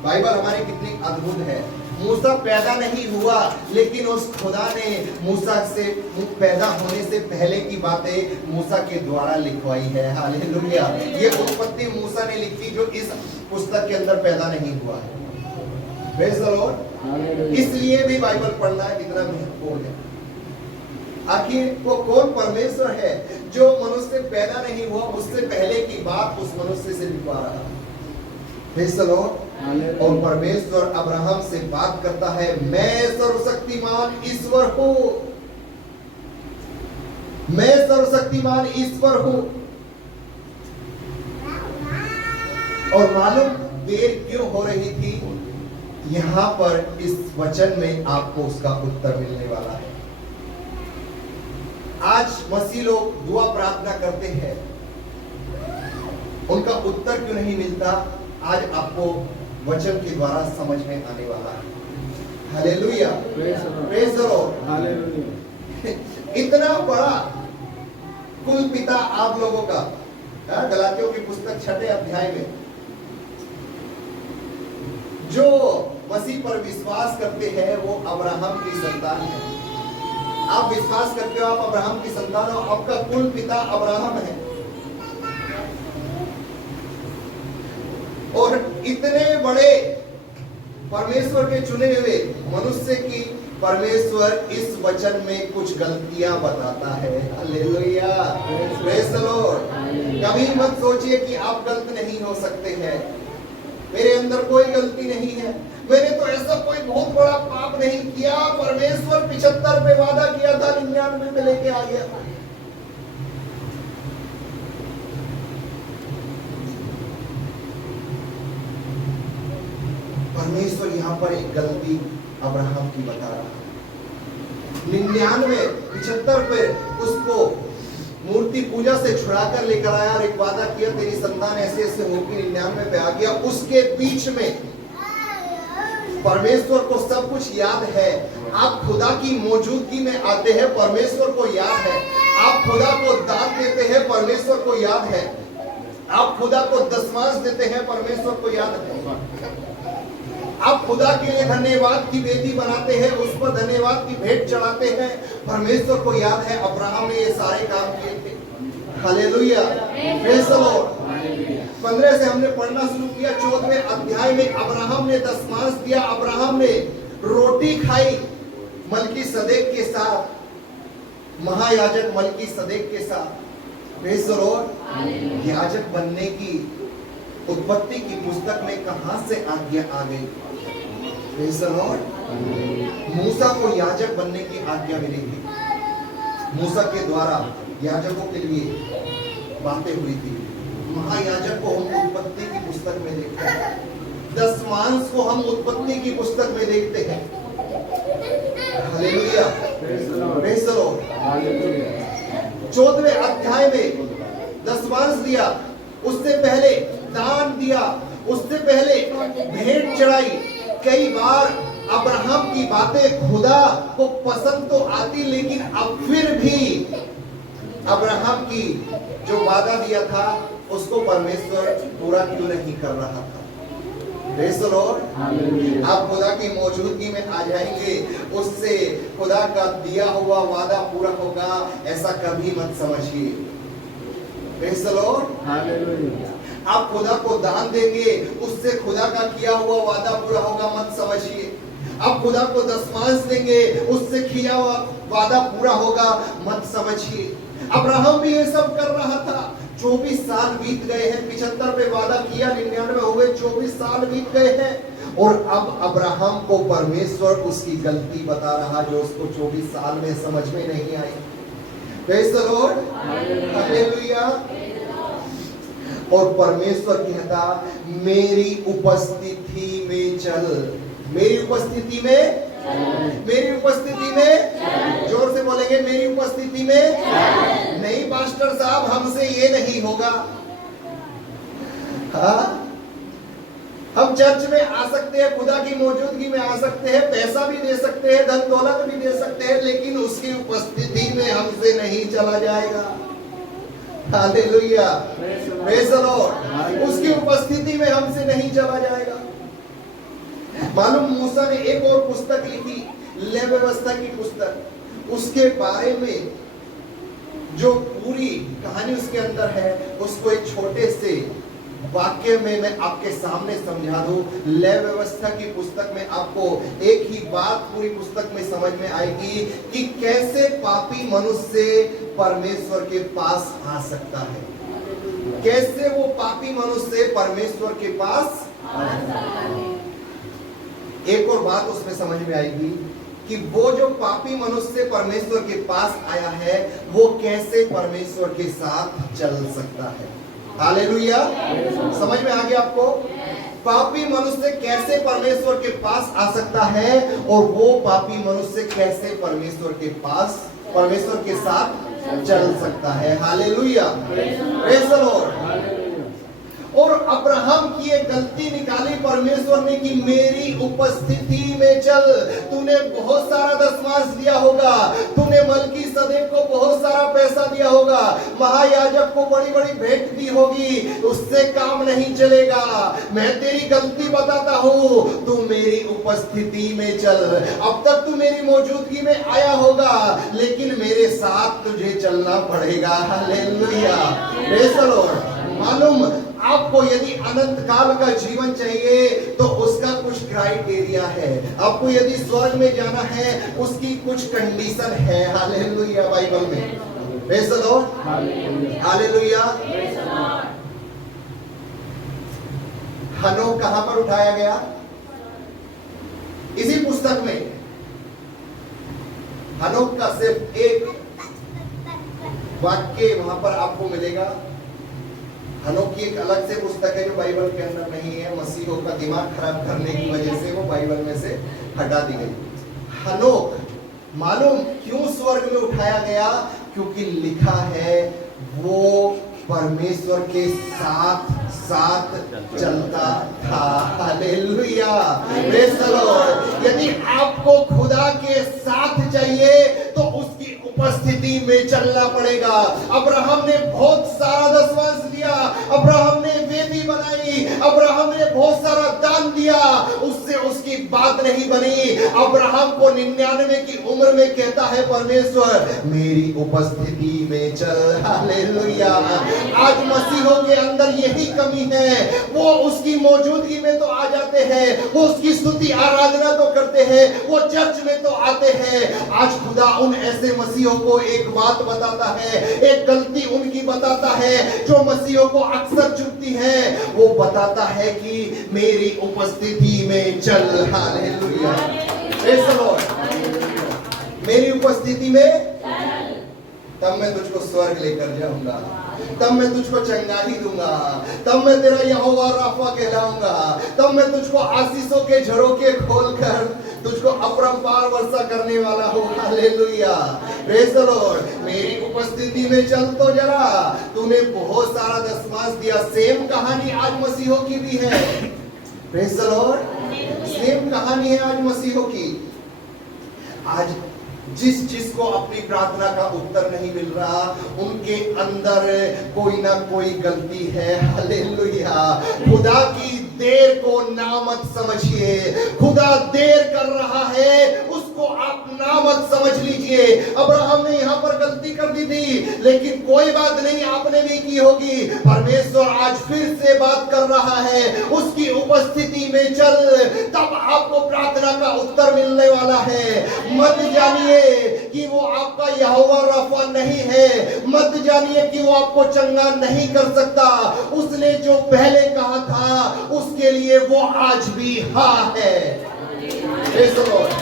बाइबल हमारी कितनी अद्भुत है। मूसा पैदा नहीं हुआ, लेकिन उस खुदा ने मूसा से पैदा होने से पहले की बातें मूसा के द्वारा लिखवाई है। हालेलुया। ये उत्पत्ति मूसा ने लिखी, जो इस पुस्तक के अंदर पैदा नहीं हुआ है। Praise the Lord. इसलिए भी बाइबल पढ़ना कितना महत्वपूर्ण है। आखिर वो कौन परमेश्वर है जो मनुष्य पैदा नहीं हुआ, उससे पहले की बात उस मनुष्य से लिखवा रहा है। Praise the Lord. और परमेश्वर अब्राहम से बात करता है, मैं सर्वशक्तिमान ईश्वर हूं, मैं सर्वशक्तिमान ईश्वर हूं। और मालूम देर क्यों हो रही थी? यहां पर इस वचन में आपको उसका उत्तर मिलने वाला है। आज मसीह लोग दुआ प्रार्थना करते हैं, उनका उत्तर क्यों नहीं मिलता? आज आपको वचन के द्वारा समझ में आने वाला है। Hallelujah, praise the Lord. Hallelujah. इतना बड़ा कुल पिता आप लोगों का, गलातियों की पुस्तक 6 अध्याय में, जो मसीह पर विश्वास करते हैं वो अब्राहम की संतान है। आप विश्वास करते हो आप अब्राहम की संतान हो, आपका कुल पिता अब्राहम है। और इतने बड़े परमेश्वर के चुने हुए मनुष्य की परमेश्वर इस वचन में कुछ गलतियां बताता है। Hallelujah, praise the Lord. कभी मत सोचिए कि आप गलत नहीं हो सकते हैं। मेरे अंदर कोई गलती नहीं है, मैंने तो ऐसा कोई बहुत बड़ा पाप नहीं किया। परमेश्वर 75 पे वादा किया था, 99 में लेके आ गया। परमेश्वर यहाँ पर एक गलती अब्राहम की बता रहा है। 99 75 पे उसको मूर्ति पूजा से छुड़ाकर लेकर आया और एक वादा किया, तेरी संतान ऐसे ऐसे होगी। 99 पे आ गया। उसके बीच में परमेश्वर को सब कुछ याद है। आप खुदा की मौजूदगी में आते हैं, परमेश्वर को याद है। आप खुदा को दान देते हैं, परमेश्वर को याद है। आप खुदा को दशमांश देते हैं, परमेश्वर को याद है। आप खुदा के लिए धन्यवाद की वेदी बनाते हैं, उस पर धन्यवाद की भेंट चढ़ाते हैं, परमेश्वर को याद है। अब्राहम ने ये सारे काम किए थे। Hallelujah, praise the Lord. 15 से हमने पढ़ना शुरू किया। 14वें अध्याय में अब्राहम ने दशमांश दिया। अब्राहम ने रोटी खाई मलकीसदेक के साथ, महायाजक मलकीसदेक के साथ। Praise the Lord. याजक बनने की उत्पत्ति की पुस्तक में कहां से आज्ञा आ गई? Praise the Lord। मूसा को याजक बनने की आज्ञा मिली थी। मूसा के द्वारा याजकों के लिए बातें हुई थी। महायाजक को हम उत्पत्ति की पुस्तक में देखते हैं। दशमांश को हम उत्पत्ति की पुस्तक में देखते हैं। Hallelujah, praise the Lord. 14वें अध्याय में दशमांश दिया, उससे पहले दान दिया, उससे पहले भेंट चढ़ाई। कई बार अब्राहम की बातें खुदा को पसंद तो आती, लेकिन अब फिर भी अब्राहम की जो वादा दिया था उसको परमेश्वर पूरा क्यों नहीं कर रहा था? Praise the Lord. आप खुदा की मौजूदगी में आ जाएंगे, उससे खुदा का दिया हुआ वादा पूरा होगा, ऐसा कभी मत समझिए। Praise the Lord. आप खुदा को दान देंगे, उससे खुदा का किया हुआ वादा पूरा होगा, मत समझिए। आप खुदा को दशमांश देंगे, उससे किया हुआ वादा पूरा होगा, मत समझिए। अब्राहम भी ये सब कर रहा था। 24 साल बीत गए हैं। 75 पे वादा किया, 99 हुए, 24 साल बीत गए हैं। और अब अब्राहम को परमेश्वर उसकी गलती बता रहा, जो उसको 24 साल में समझ में नहीं आई। Praise the Lord, hallelujah. और परमेश्वर कहता, मेरी उपस्थिति में चल, मेरी उपस्थिति में, मेरी उपस्थिति में, जोर से बोलेंगे, मेरी उपस्थिति में। नहीं पास्टर साहब, हमसे ये नहीं होगा। हाँ, हम चर्च में आ सकते हैं, खुदा की मौजूदगी में आ सकते हैं, पैसा भी दे सकते हैं, धन दौलत भी दे सकते हैं, लेकिन उसकी उपस्थिति में हमसे नहीं चला जाएगा। Hallelujah, praise the Lord. उसकी उपस्थिति में हमसे नहीं चला जाएगा। मालूम, मूसा ने एक और पुस्तक लिखी, ले व्यवस्था की पुस्तक। उसके बारे में जो पूरी कहानी उसके अंदर है, उसको एक छोटे से वाक्य में मैं आपके सामने समझा दूं। ले व्यवस्था की पुस्तक में आपको एक ही बात पूरी पुस्तक में समझ में आएगी कि कैसे पापी मनुष्य परमेश्वर के पास आ सकता है। कैसे वो पापी मनुष्य परमेश्वर के पास आ सकता है। एक और बात उसमें समझ में आएगी कि वो जो पापी मनुष्य परमेश्वर के पास आया है, वो कैसे परमेश्वर के साथ चल सकता है। हालेलुया, समझ में आ गया आपको? पापी मनुष्य कैसे परमेश्वर के पास आ सकता है, और वो पापी मनुष्य कैसे परमेश्वर के पास, परमेश्वर के साथ चल सकता है। Hallelujah, praise the Lord. और अब्राहम की एक गलती निकाली परमेश्वर ने कि मेरी उपस्थिति में चल। तूने बहुत सारा दशमांश दिया होगा, तूने मलकीसदेक को बहुत सारा पैसा दिया होगा, महायाजक को बड़ी बड़ी भेंट दी होगी, उससे काम नहीं चलेगा। मैं तेरी गलती बताता हूँ, तू मेरी उपस्थिति में चल। अब तक तू मेरी मौजूदगी में आया होगा, लेकिन मेरे साथ तुझे चलना पड़ेगा। Hallelujah, praise the Lord. मालूम, आपको यदि अनंत काल का जीवन चाहिए तो उसका कुछ क्राइटेरिया है। आपको यदि स्वर्ग में जाना है, उसकी कुछ कंडीशन है। हालेलुया, बाइबल में। Praise the Lord, hallelujah. हनोक कहां पर उठाया गया? इसी पुस्तक में। हनोक का सिर्फ एक वाक्य वहां पर आपको मिलेगा। हनोक की एक अलग से पुस्तक है जो बाइबल के अंदर नहीं है। मसीहों का दिमाग खराब करने की वजह से वो बाइबल में से हटा दी गई। हनोक मालूम क्यों स्वर्ग में उठाया गया? क्योंकि लिखा है वो परमेश्वर के साथ साथ चलता था। Hallelujah, praise the Lord. यदि आपको खुदा के साथ चाहिए तो उसकी उपस्थिति में चलना पड़ेगा। अब्राहम ने बहुत सारा दशमांश दिया, अब्राहम ने वेदी बनाई, अब्राहम ने बहुत सारा दान दिया, उससे उसकी बात नहीं बनी। अब्राहम को 99 की उम्र में कहता है परमेश्वर मेरी उपस्थिति में चल। हालेलुया। आज मसीहों के अंदर यही कमी है, वो उसकी मौजूदगी में तो आ जाते हैं, वो उसकी स्तुति आराधना तो करते हैं, वो चर्च में तो आते हैं। आज खुदा उन ऐसे मसीहों को एक बात बताता है, एक गलती उनकी बताता है जो मसीहों को अक्सर चुभती है। वो बताता है कि मेरी उपस्थिति में चल। हालेलुया। Praise the Lord. मेरी उपस्थिति में तब मैं तुझको स्वर्ग लेकर जाऊंगा, तब मैं तुझको चंगाई दूंगा, तब मैं तेरा यहोवा राफा कहलाऊंगा, तब मैं तुझको आशीषों के झरोखे खोलकर तुझको अपरंपार वर्षा करने वाला हूँ। हालेलुया। Praise the Lord. मेरी उपस्थिति में चल। तो जरा तूने बहुत सारा दशमांश दिया। सेम कहानी आज मसीहों की भी है। Praise the Lord. सेम कहानी है आज मसीहों की। आज जिसको अपनी प्रार्थना का उत्तर नहीं मिल रहा, उनके अंदर कोई ना कोई गलती है। हालेलुया। खुदा की देर को ना मत समझिए। खुदा देर कर रहा है, उसको आप ना मत समझ लीजिए। अब्राहम ने यहाँ पर गलती कर दी थी, लेकिन कोई बात नहीं, आपने भी की होगी। परमेश्वर आज फिर से बात कर रहा है, उसकी उपस्थिति में चल, तब आपको प्रार्थना का उत्तर मिलने वाला है। मत जानिए कि वो आपका यहोवा राफा नहीं है, मत जानिए कि वो आपको चंगा नहीं कर सकता। उसने जो पहले कहा था उसके लिए वो आज भी हाँ है। Praise the Lord.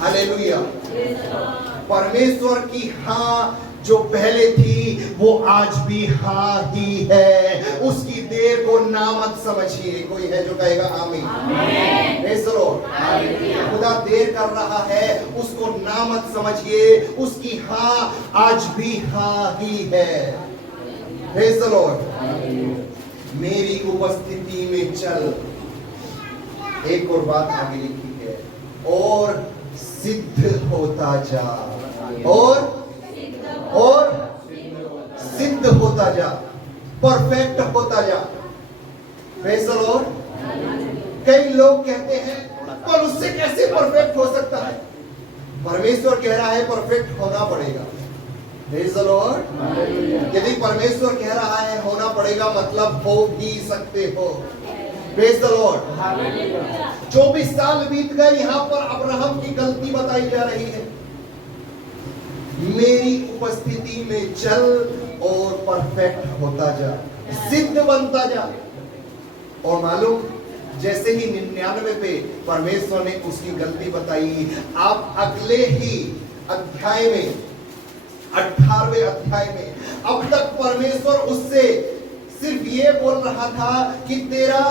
हालेलुया। परमेश्वर की हाँ जो पहले थी वो आज भी हाँ ही है। उसकी देर को ना मत समझिए। कोई है जो कहेगा आमीन? Praise the Lord. खुदा देर कर रहा है, उसको ना मत समझिए। उसकी हाँ आज भी हाँ ही है। Praise the Lord. मेरी उपस्थिति में चल। एक और बात आगे लिखी है, और सिद्ध होता जा, और सिद्ध होता जा, परफेक्ट होता जा। Praise the Lord. कई लोग कहते हैं पर उससे कैसे परफेक्ट हो सकता है? परमेश्वर कह रहा है परफेक्ट होना पड़ेगा। Praise the Lord. यदि परमेश्वर कह रहा है होना पड़ेगा, मतलब हो भी सकते हो। Praise the Lord. 24 साल बीत गए, यहाँ पर अब्राहम की गलती बताई जा रही है। मेरी उपस्थिति में चल और परफेक्ट होता जा, सिद्ध बनता जा। और मालूम, जैसे ही 99 पे परमेश्वर ने उसकी गलती बताई, आप अगले ही अध्याय में 18वें अध्याय में अब तक परमेश्वर उससे सिर्फ ये बोल रहा था कि तेरा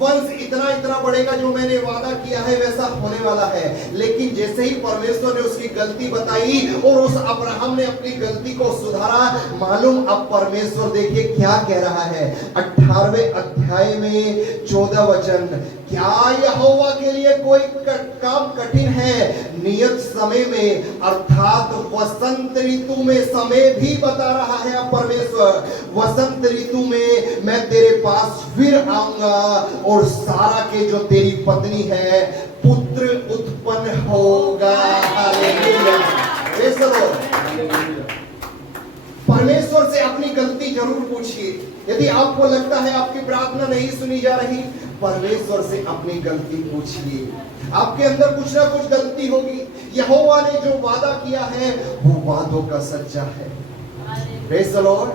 वंश इतना इतना बढ़ेगा, जो मैंने वादा किया है वैसा होने वाला है। लेकिन जैसे ही परमेश्वर ने उसकी गलती बताई और उस अब्राहम ने अपनी गलती को सुधारा, मालूम अब परमेश्वर देखिए क्या कह रहा है 18वें अध्याय में 14 वचन। क्या यहोवा के लिए कोई काम कठिन है? नियत समय में, अर्थात वसंत ऋतु में, समय भी बता रहा है परमेश्वर, वसंत ऋतु में मैं तेरे पास फिर आऊंगा और सारा के जो तेरी पत्नी है पुत्र उत्पन्न होगा। हालेलुया। Praise the Lord. परमेश्वर से अपनी गलती जरूर पूछिए। यदि आपको लगता है आपकी प्रार्थना नहीं सुनी जा रही, परमेश्वर से अपनी गलती पूछिए। आपके अंदर कुछ ना कुछ गलती होगी। यहोवा ने जो वादा किया है वो वादों का सच्चा है। Praise the Lord.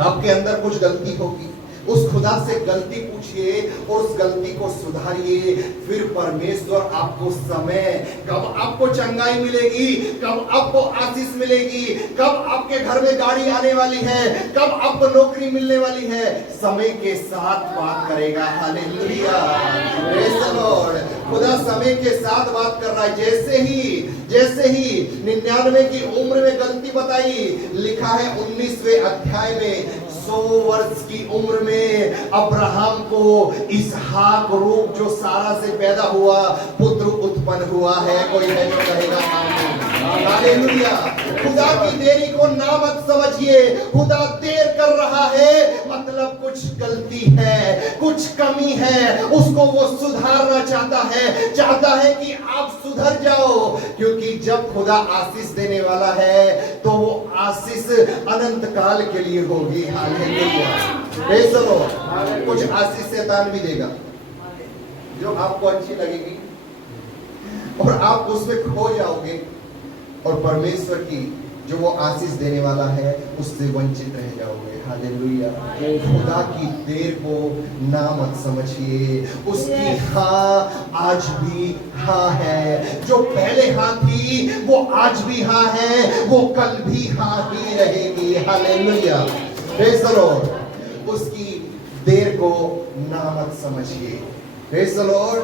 आपके अंदर कुछ गलती होगी, उस खुदा से गलती पूछिए और उस गलती को सुधारिए। फिर परमेश्वर आपको समय, कब आपको चंगाई मिलेगी, कब आपको आशीष मिलेगी, कब आपके घर में गाड़ी आने वाली है, कब आपको नौकरी मिलने वाली है, समय के साथ बात करेगा। हालेलुया। Praise the Lord. खुदा समय के साथ बात कर रहा है। जैसे ही 99 की उम्र में गलती बताई, लिखा है 19वें अध्याय में 100 वर्ष की उम्र में अब्राहम को इसहाक रूप जो सारा से पैदा हुआ पुत्र उत्पन्न हुआ है। कोई है जो कहेगा आमीन? हालेलुया। खुदा की देरी को ना मत समझिए। खुदा देर कर रहा है मतलब कुछ गलती है, कुछ कमी है, उसको वो सुधारना चाहता है कि आप सुधर जाओ। क्योंकि जब खुदा आशीष देने वाला है तो वो आशीष अनंत काल के लिए होगी। हालेलुया। Praise the Lord. कुछ आशीष शैतान भी देगा जो आपको अच्छी लगेगी और आप उसमें खो जाओगे और परमेश्वर की जो वो आशीष देने वाला है उससे वंचित रह जाओगे। हालेलुया। खुदा की देर को ना मत समझिए। उसकी हाँ आज भी हाँ है। जो पहले हाँ थी वो आज भी हाँ है, वो कल भी हाँ ही रहेगी। हालेलुया। Praise the Lord. उसकी देर को ना मत समझिए। Praise the Lord.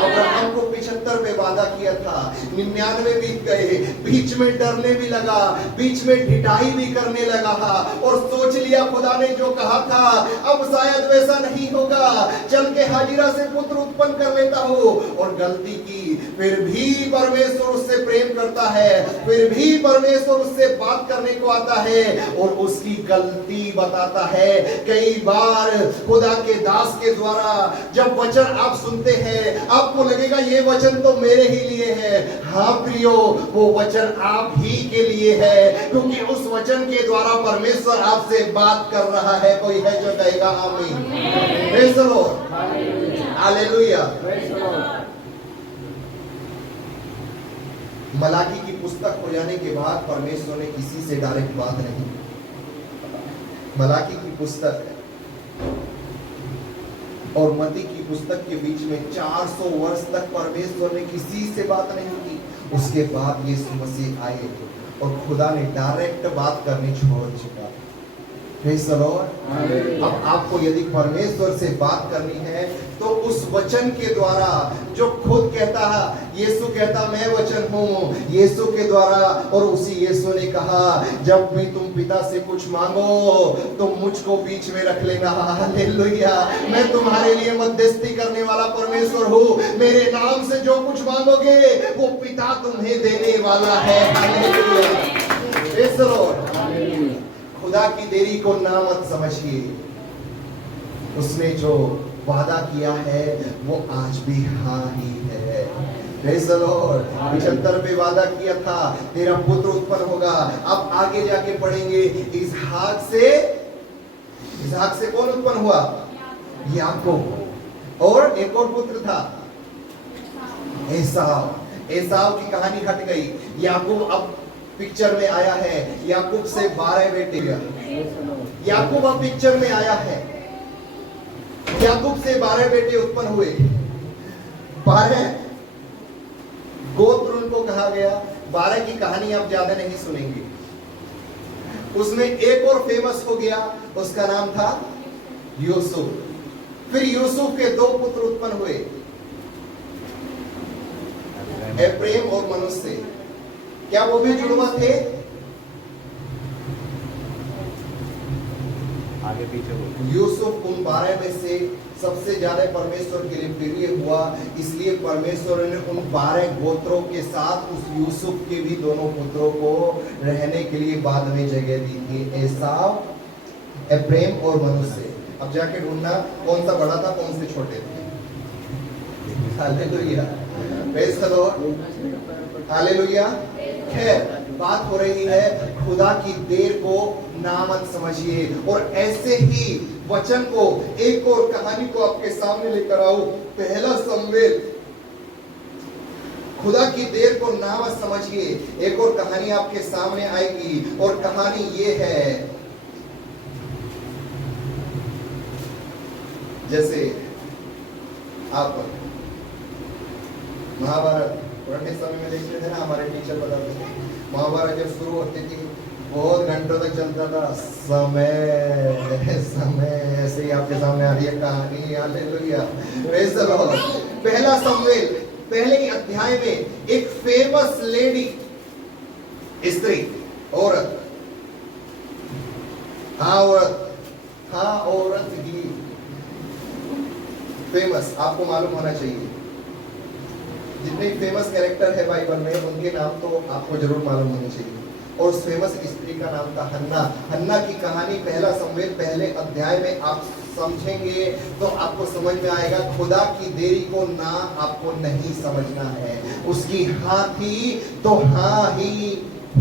अब्राहम को 75 पे वादा किया था, 99 बीत गए, बीच में डरने भी लगा, बीच में ढिठाई भी करने लगा और सोच लिया खुदा ने जो कहा था अब शायद वैसा नहीं होगा, चल के हाजिरा से पुत्र उत्पन्न कर लेता हूं। और गलती की। फिर भी परमेश्वर उससे प्रेम करता है, फिर भी परमेश्वर उससे बात करने को आता है और उसकी गलती बताता है। कई बार खुदा के दास के द्वारा जब वचन आप सुनते हैं आपको लगेगा ये वचन तो मेरे ही लिए है। हाँ प्रियो, वो वचन आप ही के लिए है, क्योंकि उस वचन के द्वारा परमेश्वर आपसे बात कर रहा है। कोई है जो कहेगा आमीन। Praise the Lord. Hallelujah. Malachi की पुस्तक हो जाने के बाद परमेश्वर ने किसी से डायरेक्ट बात नहीं। मलाकी की पुस्तक और मती की पुस्तक के बीच में 400 वर्ष तक परमेश्वर ने किसी से बात नहीं की। उसके बाद यीशु मसीह आए और खुदा ने डायरेक्ट बात करनी छोड़ चुका। Praise the Lord. अब आपको यदि परमेश्वर से बात करनी है तो उस वचन के द्वारा जो खुद कहता है, यीशु कहता मैं वचन हूँ, यीशु के द्वारा। और उसी यीशु ने कहा जब भी तुम पिता से कुछ मांगो तो मुझको बीच में रख लेना। हालेलुया। मैं तुम्हारे लिए मध्यस्थी करने वाला परमेश्वर हूँ। मेरे नाम से जो कुछ मांगोगे वो पिता तुम्हें देने वाला है। हालेलुया। Praise the Lord. खुदा की देरी को ना मत समझिए। उसने जो वादा किया है वो आज भी हाँ ही है। Praise the Lord. 75 पे वादा किया था तेरा पुत्र उत्पन्न होगा। अब आगे जाके पढ़ेंगे इसहाक से कौन उत्पन्न हुआ? याकूब। और एक और पुत्र था एसाव की कहानी हट गई। याकूब अब पिक्चर में आया है। याकूब से 12 बेटे। याकूब अब पिक्चर में आया है। याकूब से 12 बेटे उत्पन्न हुए। 12 गोत्र उनको कहा गया। 12 की कहानी आप ज्यादा नहीं सुनेंगे। उसमें एक और फेमस हो गया, उसका नाम था यूसुफ। फिर यूसुफ के 2 पुत्र उत्पन्न हुए, एफ्रेम और मनश्शे। क्या वो भी जुड़वा थे? आगे पीछे। यूसुफ उन 12 में से सबसे ज्यादा परमेश्वर के लिए प्रिय हुआ, इसलिए परमेश्वर ने उन 12 गोत्रों के साथ उस यूसुफ के भी दोनों पुत्रों को रहने के लिए बाद में जगह दी थी, एसाव, एफ्रेम और मनश्शे। अब जाके ढूंढना कौन सा बड़ा था कौन से छोटे थे। Hallelujah. Praise the Lord. Hallelujah. खैर बात हो रही है खुदा की देर को ना मत समझिए। और ऐसे ही वचन को एक और कहानी को आपके सामने लेकर आओ। पहला शमूएल। खुदा की देर को ना मत समझिए। एक और कहानी आपके सामने आएगी और कहानी ये है, जैसे आप महाभारत पुराने समय में देखते थे ना, हमारे टीचर बताते थे महाभारत जब शुरू होती थी बहुत घंटों तक चलता था। समय ऐसे ही आपके सामने आ रही है कहानी। हालेलुया। Praise the Lord. पहला शमूएल पहले ही अध्याय में एक फेमस लेडी, स्त्री, औरत, हाँ औरत ही फेमस, आपको मालूम होना चाहिए। जितने फेमस कैरेक्टर है बाइबल में उनके नाम तो आपको जरूर मालूम होने चाहिए। और उस फेमस स्त्री का नाम था हन्ना। हन्ना की कहानी पहला समवेत पहले अध्याय में आप समझेंगे तो आपको समझ में आएगा खुदा की देरी को ना आपको नहीं समझना है। उसकी हाँ थी तो हाँ ही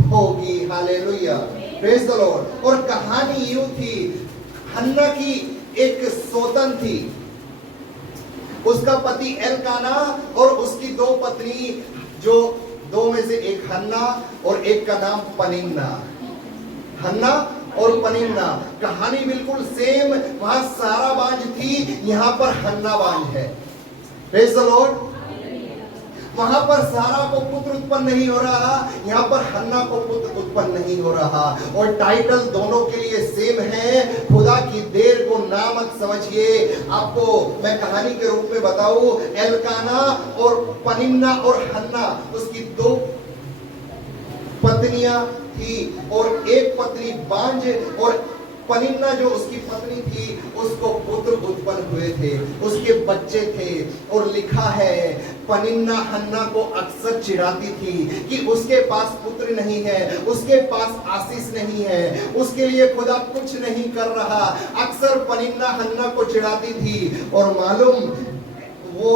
होगी। Hallelujah, praise the Lord. और कहानी यूं थी, हन्ना की एक सोतन थी, उसका पति एलकाना और उसकी दो पत्नी, जो दो में से एक हन्ना और एक का नाम पनिन्ना। हन्ना और पनिन्ना, कहानी बिल्कुल सेम। वहां सारा बांझ थी, यहां पर हन्ना बांझ है। Praise the Lord. वहां पर सारा को पुत्र उत्पन्न नहीं हो रहा, यहाँ पर हन्ना को पुत्र उत्पन्न नहीं हो रहा। और टाइटल दोनों के लिए सेम है, खुदा की देर को ना मत समझिए। आपको मैं कहानी के रूप में बताऊं, एलकाना और पनिन्ना और हन्ना, उसकी दो पत्नियां थी और एक पत्नी बांझ, और पनिन्ना जो उसकी पत्नी थी उसको पुत्र उत्पन्न हुए थे, उसके बच्चे थे। और लिखा है पनिन्ना हन्ना को अक्सर चिढ़ाती थी कि उसके पास पुत्र नहीं है, उसके पास आशीष नहीं है, उसके लिए खुदा कुछ नहीं कर रहा। अक्सर पनिन्ना हन्ना को चिढ़ाती थी। और मालूम वो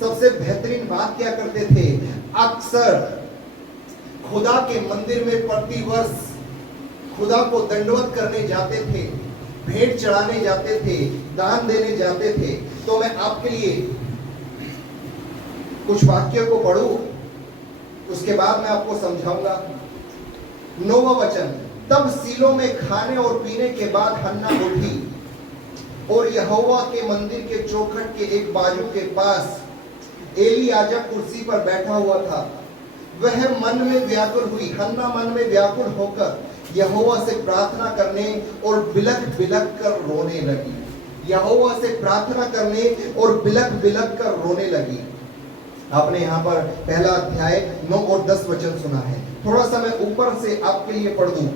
सबसे बेहतरीन बात क्या करते थे, अक्सर खुदा के मंदिर में प्रतिवर्ष खुदा को दंडवत करने जाते थे, भेंट चढ़ाने जाते थे, दान देने जाते थे। तो मैं आपके लिए कुछ वाक्यों को पढ़ूं, उसके बाद मैं आपको समझाऊंगा। 9वां वचन, तब सीलो में खाने और पीने के बाद हन्ना उठी और यहोवा के मंदिर के चौखट के एक बाजू के पास एली याजक कुर्सी पर बैठा हुआ था। वह मन में व्याकुल हुई, हन्ना मन में व्याकुल होकर यहोवा से प्रार्थना करने और बिलख बिलख कर रोने लगी। यहोवा से प्रार्थना करने और बिलख बिलख कर रोने लगी। आपने यहाँ पर पहला अध्याय 9 और 10 वचन सुना है। थोड़ा सा मैं ऊपर से आपके लिए पढ़ दूं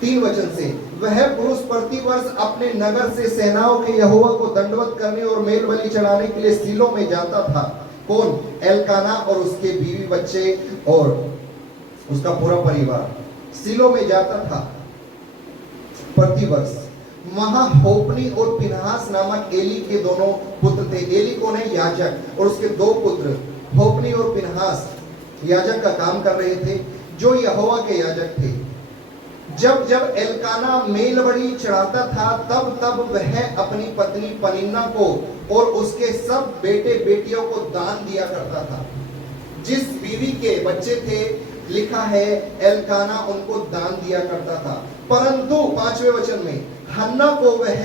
3 वचन से। वह पुरुष प्रतिवर्ष अपने नगर से सेनाओं के यहोवा को दंडवत करने और मेल बलि चढ़ाने के लिए सीलो में जाता था। कौन? एलकाना और उसके बीवी बच्चे और उसका पूरा परिवार सीलो में जाता था प्रतिवर्ष। वहां होपनी और पिनहास नामक एली के दोनों पुत्र थे। एली कौन है? याजक। और उसके 2 पुत्र होपनी और पिनहास याजक का काम कर रहे थे, जो यहोवा के याजक थे। जब जब एलकाना मेल बलि चढ़ाता था तब तब वह अपनी पत्नी पनिन्ना को और उसके सब बेटे बेटियों को दान दिया करता था। जिस बीवी के बच्चे थे, लिखा है एलकाना उनको दान दिया करता था। परंतु 5वें वचन में हन्ना को वह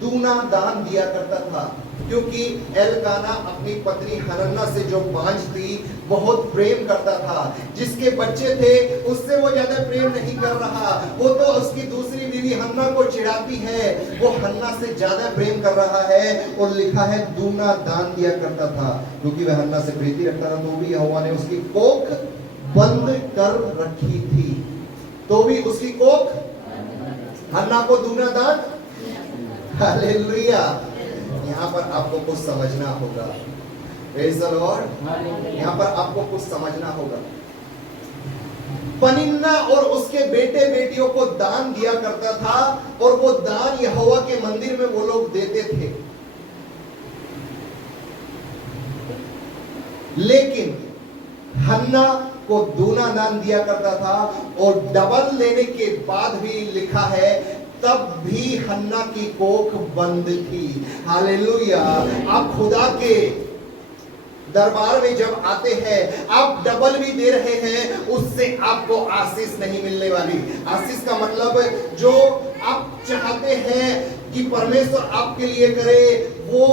दूना दान दिया करता था, क्योंकि एलकाना अपनी पत्नी हन्ना से जो बांझ थी बहुत प्रेम करता था। जिसके बच्चे थे उससे वो ज्यादा प्रेम नहीं कर रहा, वो तो उसकी दूसरी बीवी हन्ना को चिढ़ाती है, वो हन्ना से ज्यादा प्रेम कर रहा है। और लिखा है दूना दान दिया करता था, क्योंकि वह हन्ना से प्रीति रखता था। तो भी यहोवा ने उसकी कोख बंद कर रखी थी, तो भी उसकी कोख, हन्ना को दूना दान। हालेलुया। यहाँ पर आपको कुछ समझना होगा। Praise the Lord. यहाँ पर आपको कुछ समझना होगा। पनिन्ना और उसके बेटे बेटियों को दान दिया करता था, और वो दान यहोवा के मंदिर में वो लोग देते थे। लेकिन हन्ना को दूना दान दिया करता था, और डबल लेने के बाद भी लिखा है तब भी हन्ना की कोख बंद थी। हालेलुया। आप खुदा के दरबार में जब आते हैं, आप डबल भी दे रहे हैं, उससे आपको आशीष नहीं मिलने वाली। आशीष का मतलब जो आप चाहते हैं कि परमेश्वर आपके लिए करे, वो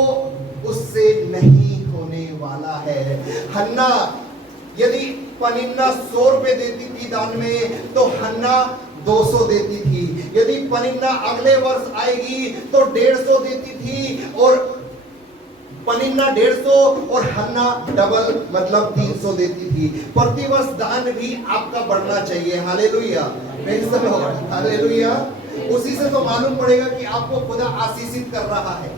उससे नहीं होने वाला है। हन्ना, यदि पनिन्ना 100 रुपए देती थी दान में, तो हन्ना 200 देती थी। यदि पनिन्ना अगले वर्ष आएगी तो 150 देती थी, और पनिन्ना 150 और हन्ना डबल मतलब 300 देती थी। प्रतिवर्ष दान भी आपका बढ़ना चाहिए। Hallelujah, praise the Lord. Hallelujah. उसी से तो मालूम पड़ेगा कि आपको खुदा आशीषित कर रहा है।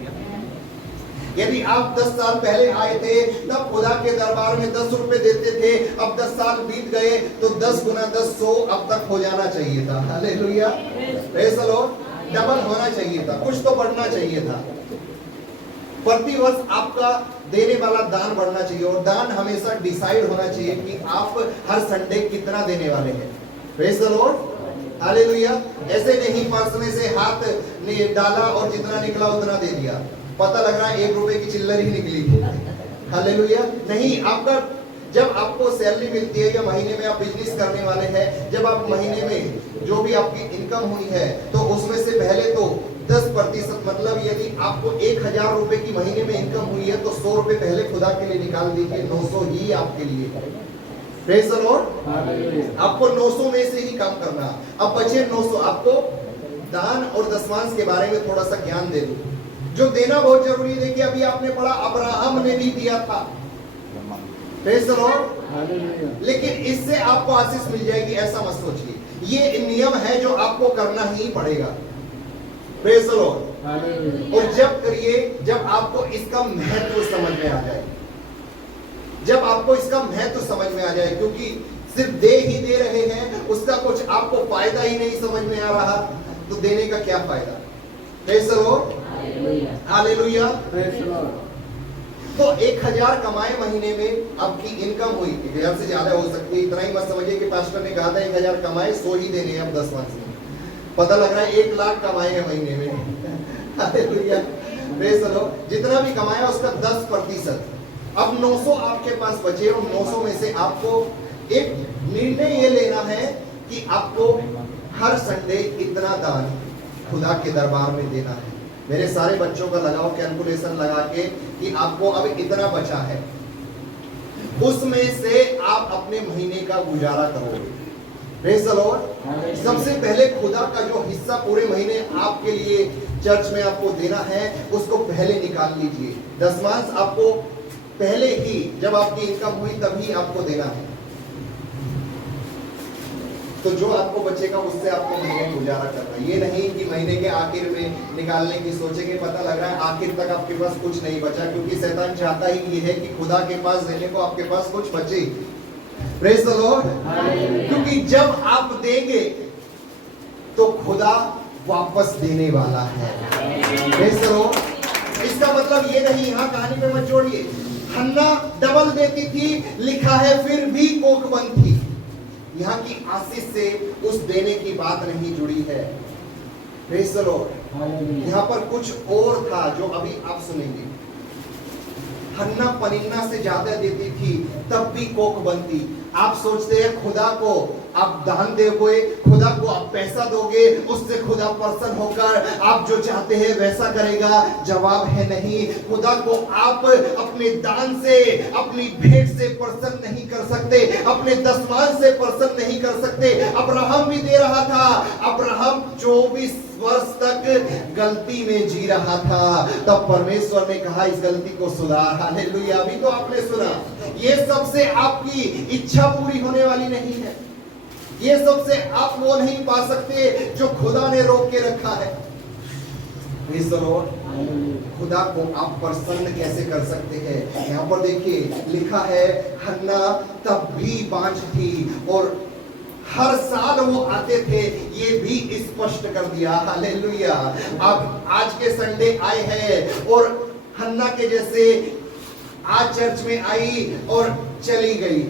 यदि आप 10 साल पहले आए थे तब खुदा के दरबार में 10 रुपए देते थे, अब 10 साल बीत गए तो 10 गुना 10 100 अब तक हो जाना चाहिए था। Hallelujah, praise the Lord. Double होना चाहिए था, कुछ तो बढ़ना चाहिए था। प्रति वर्ष आपका देने वाला दान बढ़ना चाहिए और दान हमेशा डिसाइड होना चाहिए कि आप हर संडे कितना देने वाले हैं। Praise the Lord, hallelujah. ऐसे नहीं पर्स में से हाथ ने डाला और जितना निकला उतना दे दिया, पता लग रहा है 1 रुपए की चिल्लर ही निकली थी। हालेलुया। नहीं, आपका जब आपको सैलरी मिलती है या महीने में आप बिजनेस करने वाले हैं, जब आप महीने में जो भी आपकी इनकम हुई है तो उसमें से पहले तो 10%, मतलब यदि आपको 1000 रुपए की महीने में इनकम हुई है तो 100 रुपए पहले खुदा के लिए निकाल दीजिए, 900 ही आपके लिए। Praise the Lord. आपको 900 में से ही काम करना। अब बचे 900, आपको दान और दशमांश के बारे में थोड़ा सा ज्ञान दे दूं। जो देना बहुत जरूरी है। देखिए अभी आपने पढ़ा अब्राहम ने भी दिया था। Praise the Lord. लेकिन इससे आपको आशीष मिल जाएगी ऐसा मत सोचिए, ये नियम है जो आपको करना ही पड़ेगा। Praise the Lord. और जब करिए जब आपको इसका महत्व समझ में आ जाए, जब आपको इसका महत्व समझ में आ जाए, क्योंकि सिर्फ दे ही दे रहे हैं, उसका कुछ आपको फायदा ही नहीं समझ में आ रहा, तो देने का क्या फायदा। Praise the Lord, hallelujah. तो 1000 कमाए महीने में आपकी इनकम हुई, 1000 से ज्यादा हो सकती है। इतना ही मत समझिए कि पास्टर ने कहा था 1000 कमाए 100 ही देने हैं अब 10 वर्ष में। पता लग रहा है 1 लाख कमाए हैं महीने में। Hallelujah, praise the Lord. जितना भी कमाया उसका 10%। अब 900 आपके पास बचे और 900 में से आपको एक निर्णय ये लेना है कि आपको हर संडे इतना दान खुदा के दरबार में देना है। मेरे सारे बच्चों का लगाओ कैलकुलेशन लगा के कि आपको अब इतना बचा है, उसमें से आप अपने महीने का गुजारा करोगे। Praise the Lord. सबसे पहले खुदा का जो हिस्सा पूरे महीने आपके लिए चर्च में आपको देना है उसको पहले निकाल लीजिए। दशमांश आपको पहले ही जब आपकी इनकम हुई तभी आपको देना है। तो जो आपको बचेगा उससे आपको महीने गुजारा करना है। ये नहीं कि महीने के आखिर में निकालने की सोचेंगे, पता लग रहा है आखिर तक आपके पास कुछ नहीं बचा, क्योंकि शैतान चाहता ही ये है कि खुदा के पास देने को आपके पास कुछ बचे। Praise the Lord. क्योंकि जब आप देंगे तो खुदा वापस देने वाला है। Praise the Lord. इसका मतलब ये नहीं, यहाँ कहानी में मत जोड़िए। हन्ना डबल देती थी, लिखा है फिर भी कोख बंद थी। यहाँ की आशीष से उस देने की बात नहीं जुड़ी है। Praise the Lord. यहाँ पर कुछ और था जो अभी आप सुनेंगे। हन्ना पनिन्ना से ज्यादा देती थी तब भी कोख बनती। आप सोचते हैं खुदा को आप दान दोगे, खुदा को आप पैसा दोगे, उससे खुदा प्रसन्न होकर आप जो चाहते हैं वैसा करेगा। जवाब है नहीं। खुदा को आप अपने दान से, अपनी भेंट से प्रसन्न नहीं कर सकते, अपने दशमांश से प्रसन्न नहीं कर सकते। अब्राहम भी दे रहा था। अब्राहम 24 वर्ष तक गलती में जी रहा था, तब परमेश्वर ने कहा इस गलती को सुधार। हालेलुया। अभी तो आपने सुना, ये सबसे आपकी इच्छा पूरी होने वाली नहीं है। ये सबसे आप वो नहीं पा सकते जो खुदा ने रोक के रखा है। Praise the Lord. खुदा को आप प्रसन्न कैसे कर सकते हैं? यहाँ पर देखिए लिखा है हन्ना तब भी बांझ थी और हर साल वो आते थे, ये भी स्पष्ट कर दिया। हालेलुया। अब आज के संडे आए हैं और हन्ना के जैसे आज चर्च में आई और चली गई,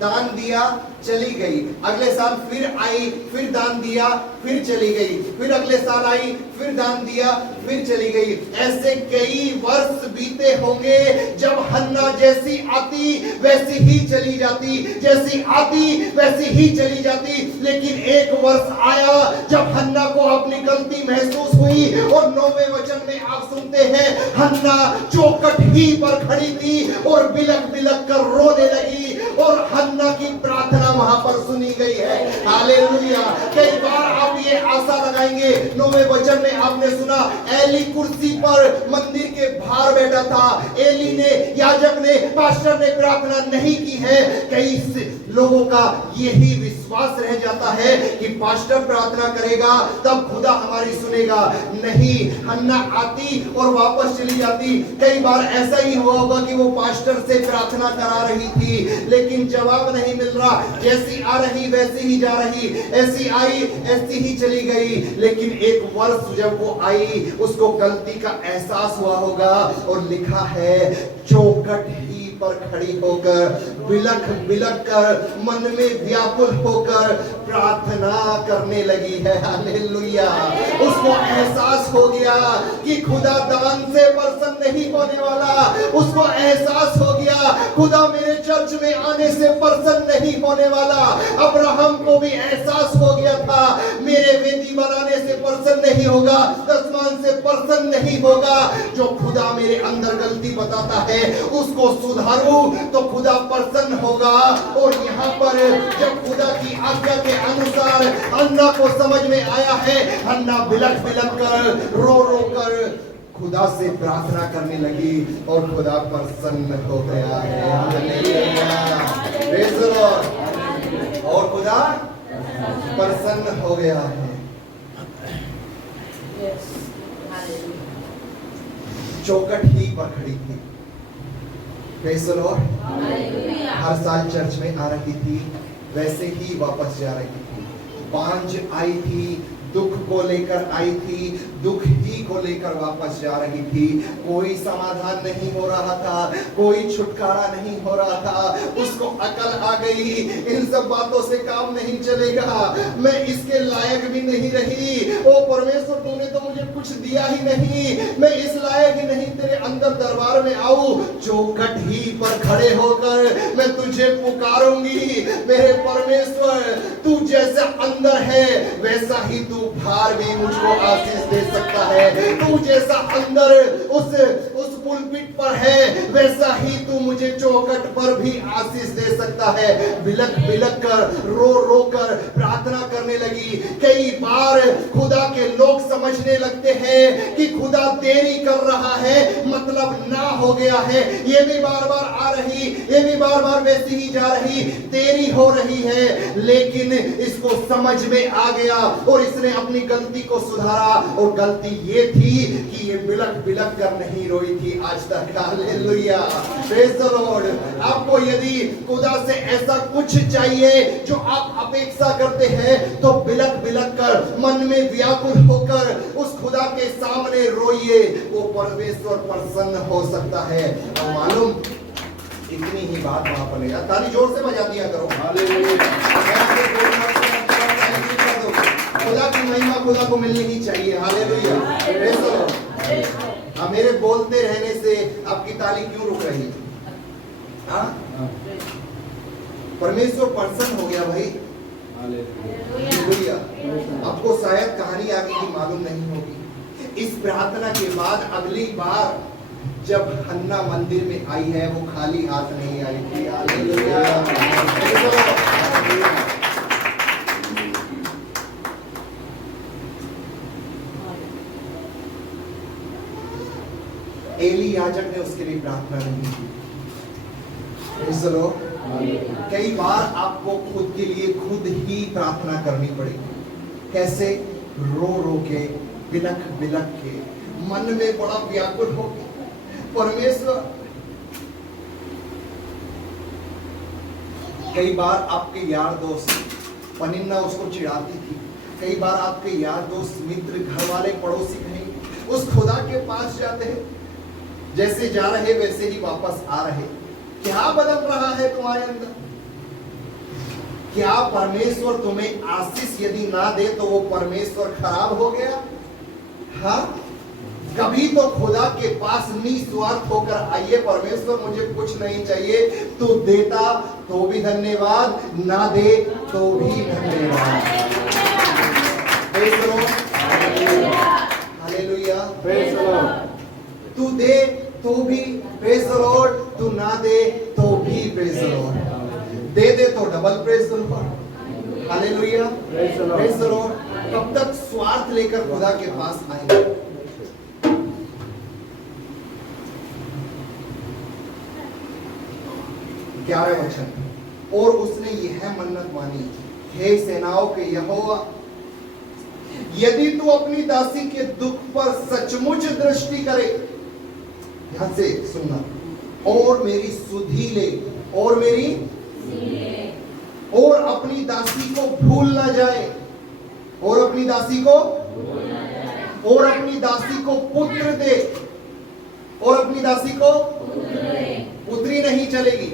दान दिया चली गई, अगले साल फिर आई फिर दान दिया फिर चली गई, फिर अगले साल आई फिर दान दिया फिर चली गई। ऐसे कई वर्ष बीते होंगे जब हन्ना जैसी आती वैसी ही चली जाती, जैसी आती वैसी ही चली जाती। लेकिन एक वर्ष आया जब हन्ना को अपनी गलती महसूस हुई और 9वें वचन में आप सुनते हैं हन्ना चौखट ही पर खड़ी थी और बिलक बिलक कर रोने लगी और हन्ना की प्रार्थना वहां पर सुनी गई है। हालेलुया। कई बार आप ये आशा आशा लगाएंगे। 9वें वचन में आपने सुना एली कुर्सी पर मंदिर के बाहर बैठा था। एली ने, याजक ने, पास्टर ने प्रार्थना नहीं की है। कई लोगों का यही विश्वास रह जाता है कि पास्टर प्रार्थना करेगा तब खुदा हमारी सुनेगा। नहीं, हन्ना आती और वापस चली जाती। कई बार ऐसा ही हुआ होगा कि वो पास्टर से प्रार्थना करा रही थी लेकिन जवाब नहीं मिल रहा। जैसी आ रही वैसी ही जा रही, ऐसी आई ऐसी ही चली गई। लेकिन एक वर्ष जब वो आई उसको गलती का एहसास हुआ होगा और लिखा है चौखट ही पर खड़ी होकर बिलख बिलख कर मन में व्याकुल होकर प्रार्थना करने लगी है। हालेलुया। उसको एहसास हो गया कि खुदा दान से प्रसन्न नहीं होने वाला। उसको एहसास हो गया खुदा मेरे चर्च में आने से प्रसन्न नहीं होने वाला। अब्राहम को भी एहसास हो गया था मेरे वेदी बनाने से प्रसन्न नहीं होगा, दसमान से प्रसन्न नहीं होगा। जो खुदा मेरे अंदर गलती बताता है उसको सुधारूं तो खुदा प्रसन्न होगा। और यहाँ पर जब खुदा की आज्ञा के अनुसार हन्ना को समझ में आया है, हन्ना बिलख बिलख कर रो रो कर खुदा से प्रार्थना करने लगी और खुदा प्रसन्न हो गया है। Praise the Lord. और खुदा प्रसन्न हो गया है। चौखट ही पर खड़ी थी। Praise the Lord. हर साल चर्च में आ रही थी, वैसे ही वापस जा रही थी। बांझ आई थी, दुख को लेकर आई थी, दुख ही को लेकर वापस जा रही थी। कोई समाधान नहीं हो रहा था, कोई छुटकारा नहीं हो रहा था। उसको अकल आ गई इन सब बातों से काम नहीं चलेगा, मैं इसके लायक भी नहीं रही। ओ परमेश्वर तूने तो मुझे कुछ दिया ही नहीं, मैं इस लायक ही नहीं तेरे अंदर दरबार में आऊं। चौखट ही पर खड़े होकर मैं तुझे पुकारूंगी। मेरे परमेश्वर तू जैसा अंदर है वैसा ही तू बाहर भी मुझको आशीष दे सकता है। तू जैसा अंदर उस पुलपिट पर है वैसा ही तू मुझे चौखट पर भी आशीष दे सकता है। बिलख बिलख कर रो रो कर प्रार्थना करने लगी। कई बार खुदा के लोग समझने लगते हैं कि खुदा देरी कर रहा है, मतलब ना हो गया है। ये भी बार बार आ रही, ये भी बार बार वैसी ही जा रही, देरी हो रही है। लेकिन इसको समझ में आ गया और इसने अपनी गलती को सुधारा। और गलती ये थी कि ये बिलख बिलख कर नहीं रोई थी आज तक। हालेलुया। Praise the Lord. आपको यदि खुदा से ऐसा कुछ चाहिए जो आप अपेक्षा करते हैं तो बिलख बिलख कर मन में व्याकुल होकर उस खुदा के सामने रोइए, वो परमेश्वर प्रसन्न हो सकता है। और मालूम इतनी ही बात वहां पर नहीं, ताली जोर से बजा दिया करो। खुदा की महिमा खुदा को मिलनी ही चाहिए। हालेलुया। Praise the Lord. हाँ, मेरे बोलते रहने से आपकी ताली क्यों रुक रही है? हाँ, परमेश्वर प्रसन्न हो गया भाई। हालेलुया। आपको शायद कहानी आगे की मालूम नहीं होगी। इस प्रार्थना के बाद अगली बार जब हन्ना मंदिर में आई है वो खाली हाथ नहीं आई थी। हालेलुया। एली याजक ने उसके लिए प्रार्थना नहीं की। चलो, कई बार आपको खुद के लिए खुद ही प्रार्थना करनी पड़ेगी। कैसे? रो रो के, बिलख बिलख के, मन में बड़ा व्याकुल हो। परमेश्वर, कई बार आपके यार दोस्त, पनिन्ना उसको चिढ़ाती थी। कई बार आपके यार दोस्त, मित्र, घर वाले, पड़ोसी कहीं उस खुदा के पास जाते हैं, जैसे जा रहे वैसे ही वापस आ रहे। क्या बदल रहा है तुम्हारे अंदर? क्या परमेश्वर तुम्हें आशीष यदि ना दे तो वो परमेश्वर खराब हो गया? हाँ, कभी तो खुदा के पास निस्वार्थ होकर आइए। परमेश्वर मुझे कुछ नहीं चाहिए, तू देता तो भी धन्यवाद, ना दे तो भी धन्यवाद। हालेलुया। Praise the Lord. तू दे तो भी प्रेज़ द लॉर्ड, तू ना दे तो भी प्रेज़ द लॉर्ड। दे तो double praise the Lord. Hallelujah. Praise the Lord. कब तक स्वार्थ हाथ लेकर खुदा के पास आएंगे। 11वें वचन, और उसने यह मन्नत मानी, हे सेनाओं के यहोवा, यदि तू अपनी दासी के दुख पर सचमुच दृष्टि करे, ध्यान से सुनना, और मेरी सुधि ले, और मेरी और अपनी दासी को भूल ना जाए, और अपनी दासी को और अपनी दासी को पुत्र दे, और अपनी दासी को पुत्री नहीं चलेगी,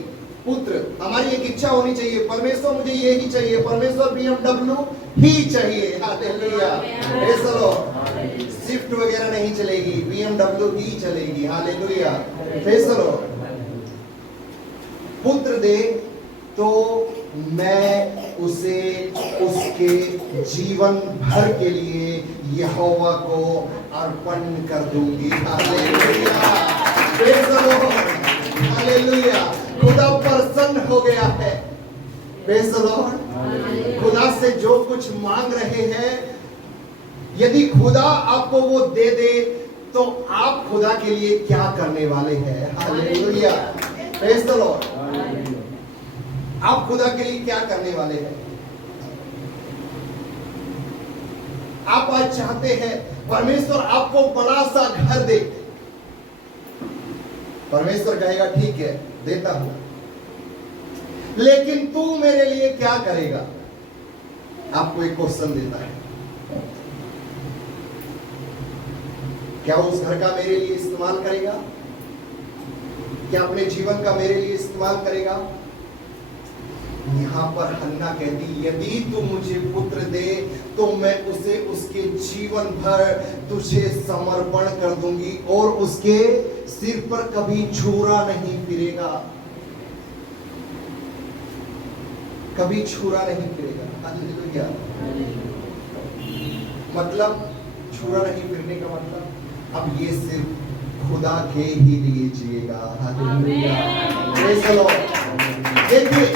पुत्र। हमारी एक इच्छा होनी चाहिए, परमेश्वर मुझे ये ही चाहिए, परमेश्वर BMW ही चाहिए, hallelujah, praise the Lord. Swift वगैरह नहीं चलेगी, BMW ही चलेगी, हालेलुया, प्रेज़ द लॉर्ड। पुत्र दे तो मैं उसे उसके जीवन भर के लिए यहोवा को अर्पण कर दूंगी, hallelujah, praise the Lord, hallelujah. खुदा प्रसन्न हो गया है, प्रेज़ द लॉर्ड। खुदा से जो कुछ मांग रहे हैं, यदि खुदा आपको वो दे दे तो आप खुदा के लिए क्या करने वाले हैं, हालेलुया, प्रेज़ द लॉर्ड। आप खुदा के लिए क्या करने वाले हैं? आप आज चाहते हैं परमेश्वर आपको बड़ा सा घर दे, परमेश्वर कहेगा ठीक है देता हूं, लेकिन तू मेरे लिए क्या करेगा? आपको एक क्वेश्चन देता है, क्या उस घर का मेरे लिए इस्तेमाल करेगा? क्या अपने जीवन का मेरे लिए इस्तेमाल करेगा? यहां पर हन्ना कहती, यदि तू मुझे पुत्र दे तो मैं उसे उसके जीवन भर तुझे समर्पण कर दूंगी, और उसके सिर पर कभी छुरा नहीं फिरेगा, कभी छुरा नहीं फिरेगा, हालेलुया। मतलब छुरा नहीं फिरने का मतलब अब ये सिर्फ खुदा के ही लिए जिएगा, हालेलुया, प्रेज़ द लॉर्ड। देखिए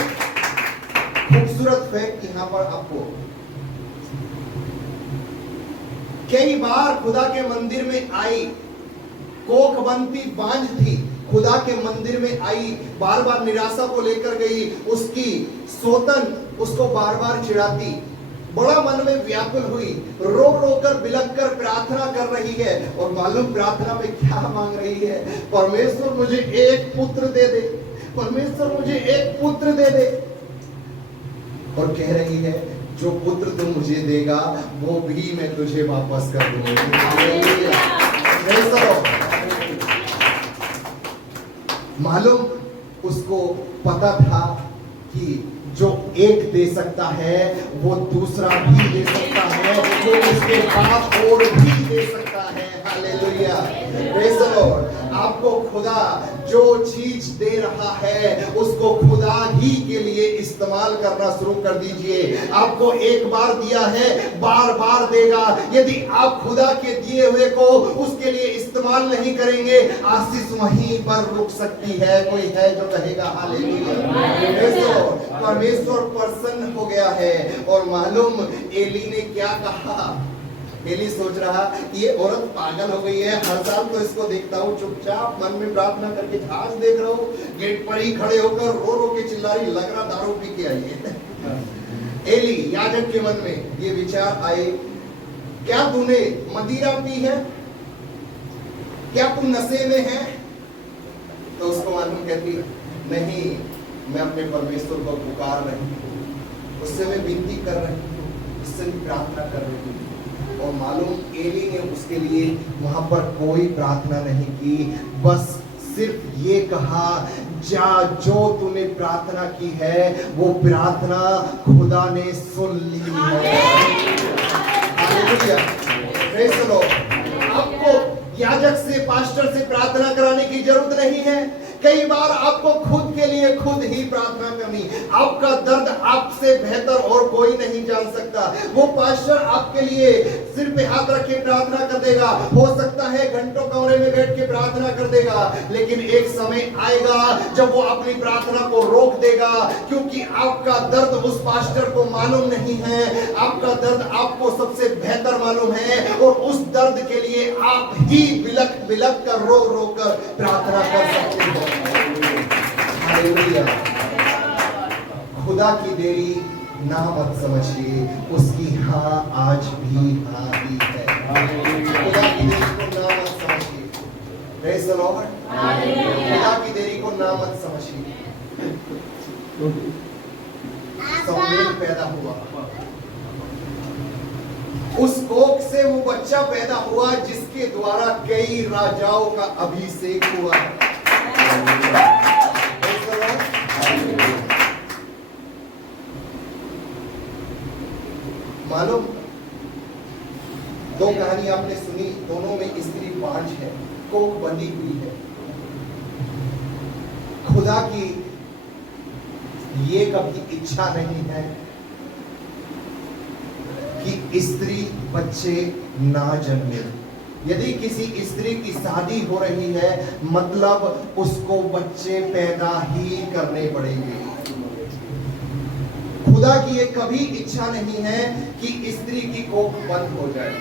खूबसूरत फैक्ट यहां पर आपको, कई बार खुदा के मंदिर में आई, कोखबंती बांझ थी, खुदा के मंदिर में आई, बार बार निराशा को लेकर गई, उसकी सोतन उसको बार बार चिढ़ाती, बड़ा मन में व्याकुल हुई, रो रो कर बिलख कर प्रार्थना कर रही है, और मालूम प्रार्थना में क्या मांग रही है? परमेश्वर मुझे एक पुत्र दे दे, परमेश्वर मुझे एक पुत्र दे दे, और कह रही है जो पुत्र तुम मुझे देगा वो भी मैं तुझे वापस कर दूंगी, मालूम उसको पता था कि जो एक दे सकता है वो दूसरा भी दे सकता है, वो उसके बाद और भी दे सकता है, हालेलुया, प्रेज़ द लॉर्ड। आपको खुदा जो चीज दे रहा है उसको खुदा ही के लिए इस्तेमाल करना शुरू कर दीजिए। आपको एक बार दिया है, बार बार देगा। यदि आप खुदा के दिए हुए को उसके लिए इस्तेमाल नहीं करेंगे, आशीष वहीं पर रुक सकती है। कोई है जो कहेगा हालेलुया। परमेश्वर प्रसन्न हो गया है। और मालूम एली ने क्या कहा? एली सोच रहा ये औरत पागल हो गई है, हर साल तो इसको देखता हूँ चुपचाप मन में प्रार्थना करके, आज देख रहा हूँ गेट पर ही खड़े होकर रो रो के चिल्ला रही, लग रहा दारू पी के आई है। एली याजक के मन में ये विचार आए, क्या तूने मदिरा पी है? क्या तू नशे में है? तो उसको मालूम कहती नहीं, मैं अपने परमेश्वर को पुकार रही हूँ, उससे मैं विनती कर रही हूँ, उससे भी प्रार्थना कर रही हूँ। और मालूम एली ने उसके लिए वहां पर कोई प्रार्थना नहीं की, बस सिर्फ ये कहा, जा जो तूने प्रार्थना की है वो प्रार्थना खुदा ने सुन ली है। Hallelujah, praise the Lord. आपको याजक से, पास्टर से प्रार्थना कराने की जरूरत नहीं है। कई बार आपको खुद के लिए खुद ही प्रार्थना करनी। आपका दर्द आपसे बेहतर और कोई नहीं जान सकता। वो पास्टर आपके लिए सिर पे हाथ रख के प्रार्थना कर देगा, हो सकता है घंटों कमरे में बैठ के प्रार्थना कर देगा, लेकिन एक समय आएगा जब वो अपनी प्रार्थना को रोक देगा, क्योंकि आपका दर्द उस पास्टर को मालूम नहीं है। आपका दर्द आपको सबसे बेहतर मालूम है, और उस दर्द के लिए आप ही बिलख बिलख कर रो रो कर प्रार्थना कर सकते हो। हालेलुया। खुदा की देरी ना मत समझिए, उसकी हाँ आज भी हाँ ही है। खुदा की देरी को ना मत समझिए। Praise the Lord. खुदा की देरी को ना मत समझिए। शमूएल पैदा हुआ, उस कोख से वो बच्चा पैदा हुआ जिसके द्वारा कई राजाओं का अभिषेक हुआ। मालूम, दो कहानी आपने सुनी, दोनों में स्त्री बांझ है, कोख बंधी हुई है। खुदा की ये कभी इच्छा नहीं है कि स्त्री बच्चे ना जन्मे। यदि किसी स्त्री की शादी हो रही है, मतलब उसको बच्चे पैदा ही करने पड़ेंगे। खुदा की ये कभी इच्छा नहीं है कि स्त्री की कोख बंद हो जाए।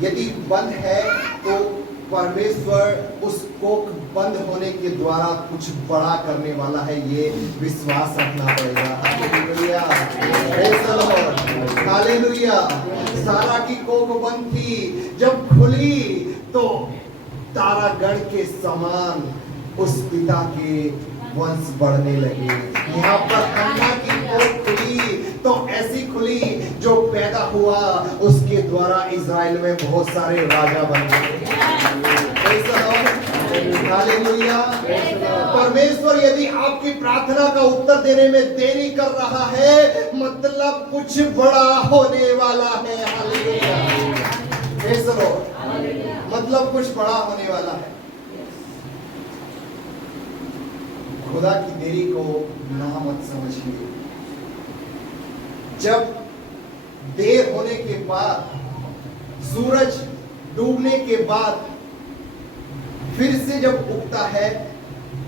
यदि बंद है तो परमेश्वर उस कोख बंद होने के द्वारा कुछ बड़ा करने वाला है, ये विश्वास रखना पड़ेगा। Hallelujah, praise the Lord, hallelujah. सारा की कोख बंद थी, जब खुली तो तारागण के समान उस पिता के वंश बढ़ने लगे। यहाँ पर हन्ना की कोख खुली तो ऐसी खुली, जो पैदा हुआ उसके द्वारा इज़राइल में बहुत सारे राजा बन गए। हालेलुया। परमेश्वर यदि आपकी प्रार्थना का उत्तर देने में देरी कर रहा है, मतलब कुछ बड़ा होने वाला है। Hallelujah, praise the Lord. मतलब कुछ बड़ा होने वाला है। खुदा की देरी को ना मत समझिए। जब देर होने के बाद, सूरज डूबने के बाद फिर से जब उगता है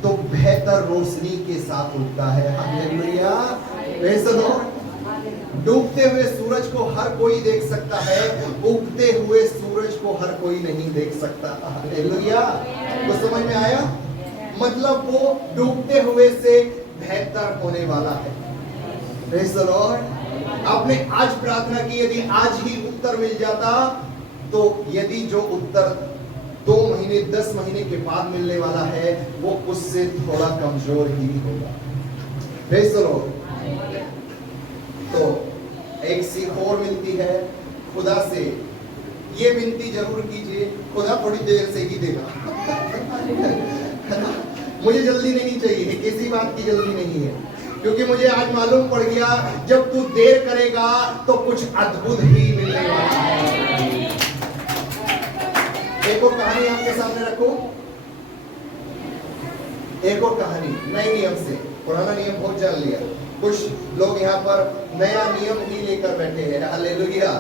तो बेहतर रोशनी के साथ उगता है। Hallelujah, praise the Lord. डूबते हुए सूरज को हर कोई देख सकता है, उगते हुए सूरज को हर कोई नहीं देख सकता। हालेलुया, तो समझ में आया? मतलब वो डूबते हुए से बेहतर होने वाला है। Praise the Lord. आपने आज प्रार्थना की, यदि आज ही उत्तर मिल जाता, तो यदि जो उत्तर 2 महीने 10 महीने के बाद मिलने वाला है, वो उससे थोड़ा कमजोर ही होगा। Praise the Lord. तो एक सीख और मिलती है खुदा से, ये विनती जरूर कीजिए, खुदा थोड़ी देर से ही देगा। मुझे जल्दी नहीं चाहिए, किसी बात की जल्दी नहीं है, क्योंकि मुझे आज मालूम पड़ गया जब तू देर करेगा तो कुछ अद्भुत ही मिलने वाला है। एक और कहानी आपके सामने रखो, एक और कहानी नए नियम से। पुराना नियम बहुत जान लिया, कुछ लोग यहाँ पर नया नियम ही लेकर बैठे हैं। Hallelujah,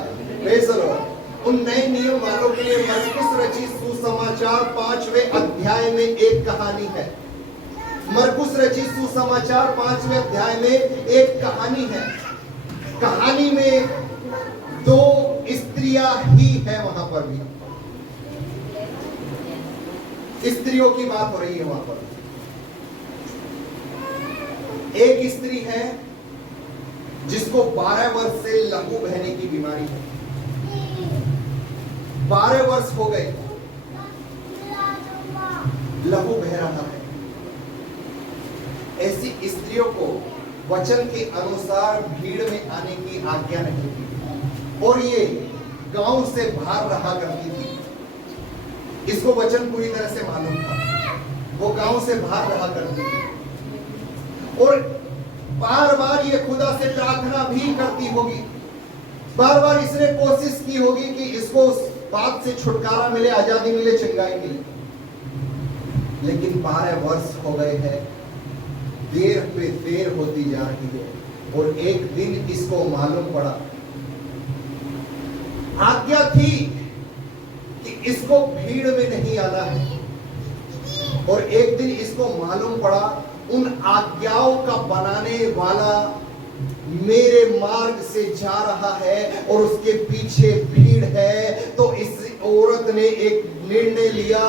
praise the Lord. उन नए नियम वालों के लिए मरकुस रचित सुसमाचार 5वें अध्याय में एक कहानी है। मरकुस रचित सुसमाचार 5वें अध्याय में एक कहानी है। कहानी में 2 स्त्रियां ही है। वहां पर भी स्त्रियों की बात हो रही है। वहां पर एक स्त्री है जिसको 12 वर्ष से लहू बहने की बीमारी है। 12 वर्ष हो गए, लहू बह रहा है। ऐसी स्त्रियों को वचन के अनुसार भीड़ में आने की आज्ञा नहीं थी, और ये गांव से बाहर रहा करती थी। इसको वचन पूरी तरह से मालूम था, वो गांव से बाहर रहा करती थी, और बार बार ये खुदा से प्रार्थना भी करती होगी। बार बार इसने कोशिश की होगी कि इसको उस बात से छुटकारा मिले, आजादी मिले, चंगाई मिले। लेकिन 12 वर्ष हो गए हैं, देर पे देर होती जा रही है। और एक दिन इसको मालूम पड़ा, आज्ञा थी कि इसको भीड़ में नहीं आना है, और एक दिन इसको मालूम पड़ा उन आज्ञाओं का बनाने वाला मेरे मार्ग से जा रहा है और उसके पीछे भीड़ है। तो इस औरत ने एक निर्णय लिया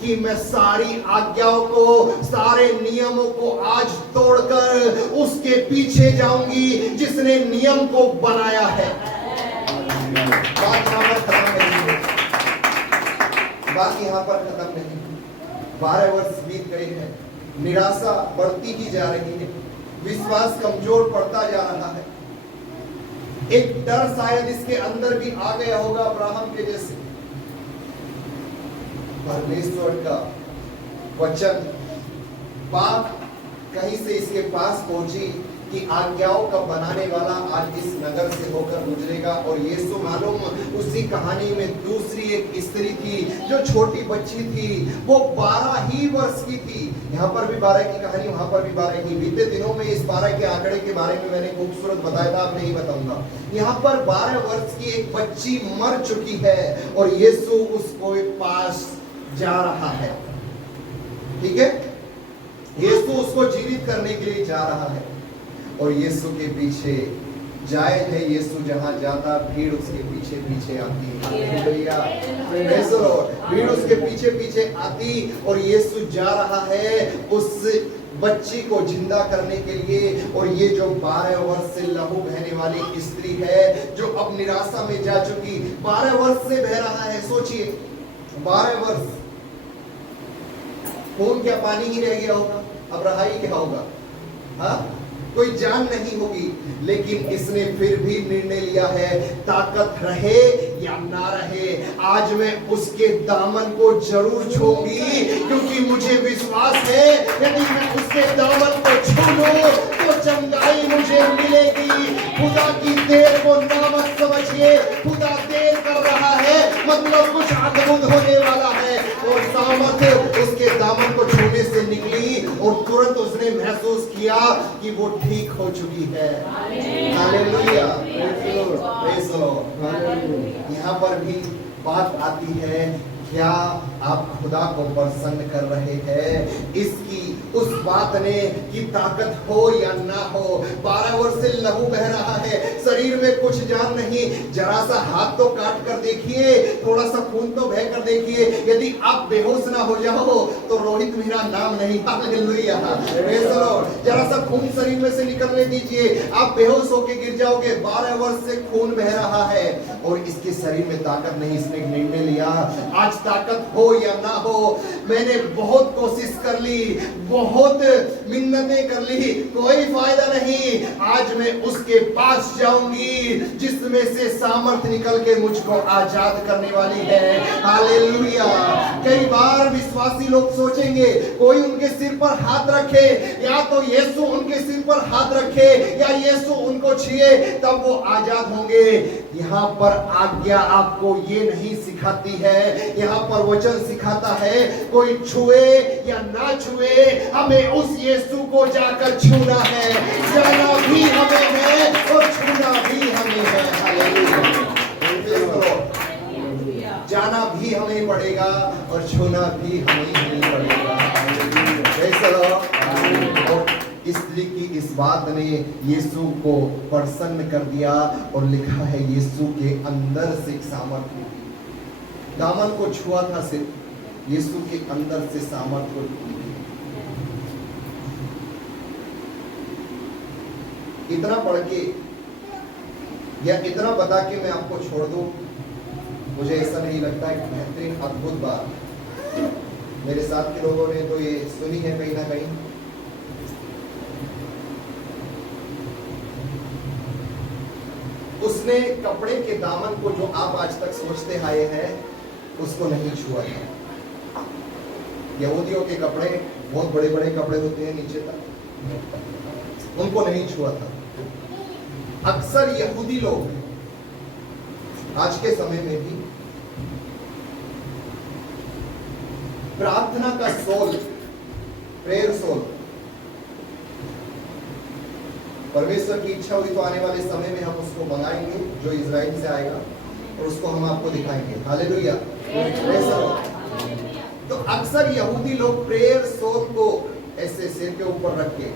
कि मैं सारी आज्ञाओं को, सारे नियमों को आज तोड़कर उसके पीछे जाऊंगी जिसने नियम को बनाया है। बात यहां पर खत्म नहीं है, बात यहां पर खत्म नहीं। 12 वर्ष बीत गए हैं, निराशा बढ़ती ही जा रही है, विश्वास कमजोर पड़ता जा रहा है। एक डर शायद इसके अंदर भी आ गया होगा अब्राहम के जैसे। परमेश्वर का वचन, बात कहीं से इसके पास पहुंची कि आज्ञाओं का बनाने वाला आज इस नगर से होकर गुजरेगा। और यीशु मालूम उसी कहानी में दूसरी एक स्त्री थी जो छोटी बच्ची थी, वो 12 ही वर्ष की थी। यहाँ पर भी 12 की कहानी, वहां पर भी 12 की। बीते दिनों में इस 12 के आंकड़े के बारे में मैंने खूबसूरत बताया था, अब नहीं बताऊंगा। यहाँ पर 12 वर्ष की एक बच्ची मर चुकी है और यीशु उसको पास जा रहा है। ठीक है, यीशु उसको जीवित करने के लिए जा रहा है और यीशु के पीछे जायज है, यीशु जहां जाता भीड़ उसके पीछे पीछे आती। Hallelujah, praise the Lord. भीड़ उसके पीछे पीछे आती और यीशु जा रहा है उस बच्ची को जिंदा करने के लिए। और ये जो 12 वर्ष से लहू बहने वाली स्त्री है, जो अब निराशा में जा चुकी, 12 वर्ष से बह रहा है। सोचिए 12 वर्ष, खून क्या पानी ही रह गया होगा, अब रहा ही क्या होगा, हाँ कोई जान नहीं होगी। लेकिन इसने फिर भी निर्णय लिया है, ताकत रहे या ना रहे, आज मैं उसके दामन को जरूर छूंगी, क्योंकि मुझे विश्वास है यदि मैं उसके दामन को छू लूं तो चंगाई मुझे मिलेगी। खुदा की देर को ना मत समझिए, खुदा देर कर रहा है, मतलब कुछ अद्भुत होने वाला है। और सामर्थ उसके दामन को छूने से निकली और तुरंत उसने महसूस किया कि वो ठीक हो चुकी है। Hallelujah, praise the Lord. यहाँ पर भी बात आती है, क्या आप खुदा को प्रसन्न कर रहे हैं इसकी उस बात ने कि ताकत हो या ना हो। 12 वर्ष से लहू बह रहा है, शरीर में कुछ जान नहीं, जरा सा हाथ तो काट कर देखिए, थोड़ा सा खून तो बह कर देखिए, यदि आप बेहोश ना हो जाओ तो रोहित मेरा नाम नहीं। Hallelujah, praise the Lord. जरा सा खून शरीर में से निकलने दीजिए, आप बेहोश होके गिर जाओगे। 12 वर्ष से खून बह रहा है और इसके शरीर में ताकत नहीं। इसने निर्णय लिया, आज ताकत हो या ना हो, मैंने बहुत कोशिश कर ली, बहुत मिन्नतें कर ली, कोई फायदा नहीं। आज मैं उसके पास जाऊंगी जिसमें से सामर्थ निकल के मुझको आजाद करने वाली है। हालेलुया। कई बार विश्वासी लोग सोचेंगे कोई उनके सिर पर हाथ रखे, या तो यीशु उनके सिर पर हाथ रखे या यीशु उनको छुए, तब वो आजाद होंगे। यहाँ पर आज्ञा आपको ये नहीं सिखाती है, यहाँ पर वचन सिखाता है कोई छुए या ना छुए, हमें उस यीशु को जाकर छूना है। जाना भी हमें है और छूना भी हमें है। हालेलुया, जाना भी हमें पड़ेगा और छूना भी हमें ही पड़ेगा। और स्त्री की इस बात ने यीशु को प्रसन्न कर दिया और लिखा है यीशु के अंदर से सामर्थ्य, दामन को छुआ था सिर्फ, यीशु के अंदर से सामर्थ्य को। इतना पढ़ के या इतना बता के मैं आपको छोड़ दूं, मुझे ऐसा नहीं लगता है। बेहतरीन अद्भुत बात मेरे साथ के लोगों ने तो ये सुनी है कहीं ना कहीं। उसने कपड़े के दामन को, जो आप आज तक सोचते आए हैं, उसको नहीं छुआ था। यहूदियों के कपड़े बहुत बड़े बड़े कपड़े होते हैं नीचे तक, उनको नहीं छुआ था। अक्सर यहूदी लोग आज के समय में भी प्रार्थना का सोल, प्रेयर सोल, परमेश्वर की इच्छा हुई तो आने वाले समय में हम उसको मंगाएंगे जो इजराइल से आएगा और उसको हम आपको दिखाएंगे। हालेलुया। तो अक्सर यहूदी लोग प्रेयर सोल को ऐसे सिर के ऊपर रख के,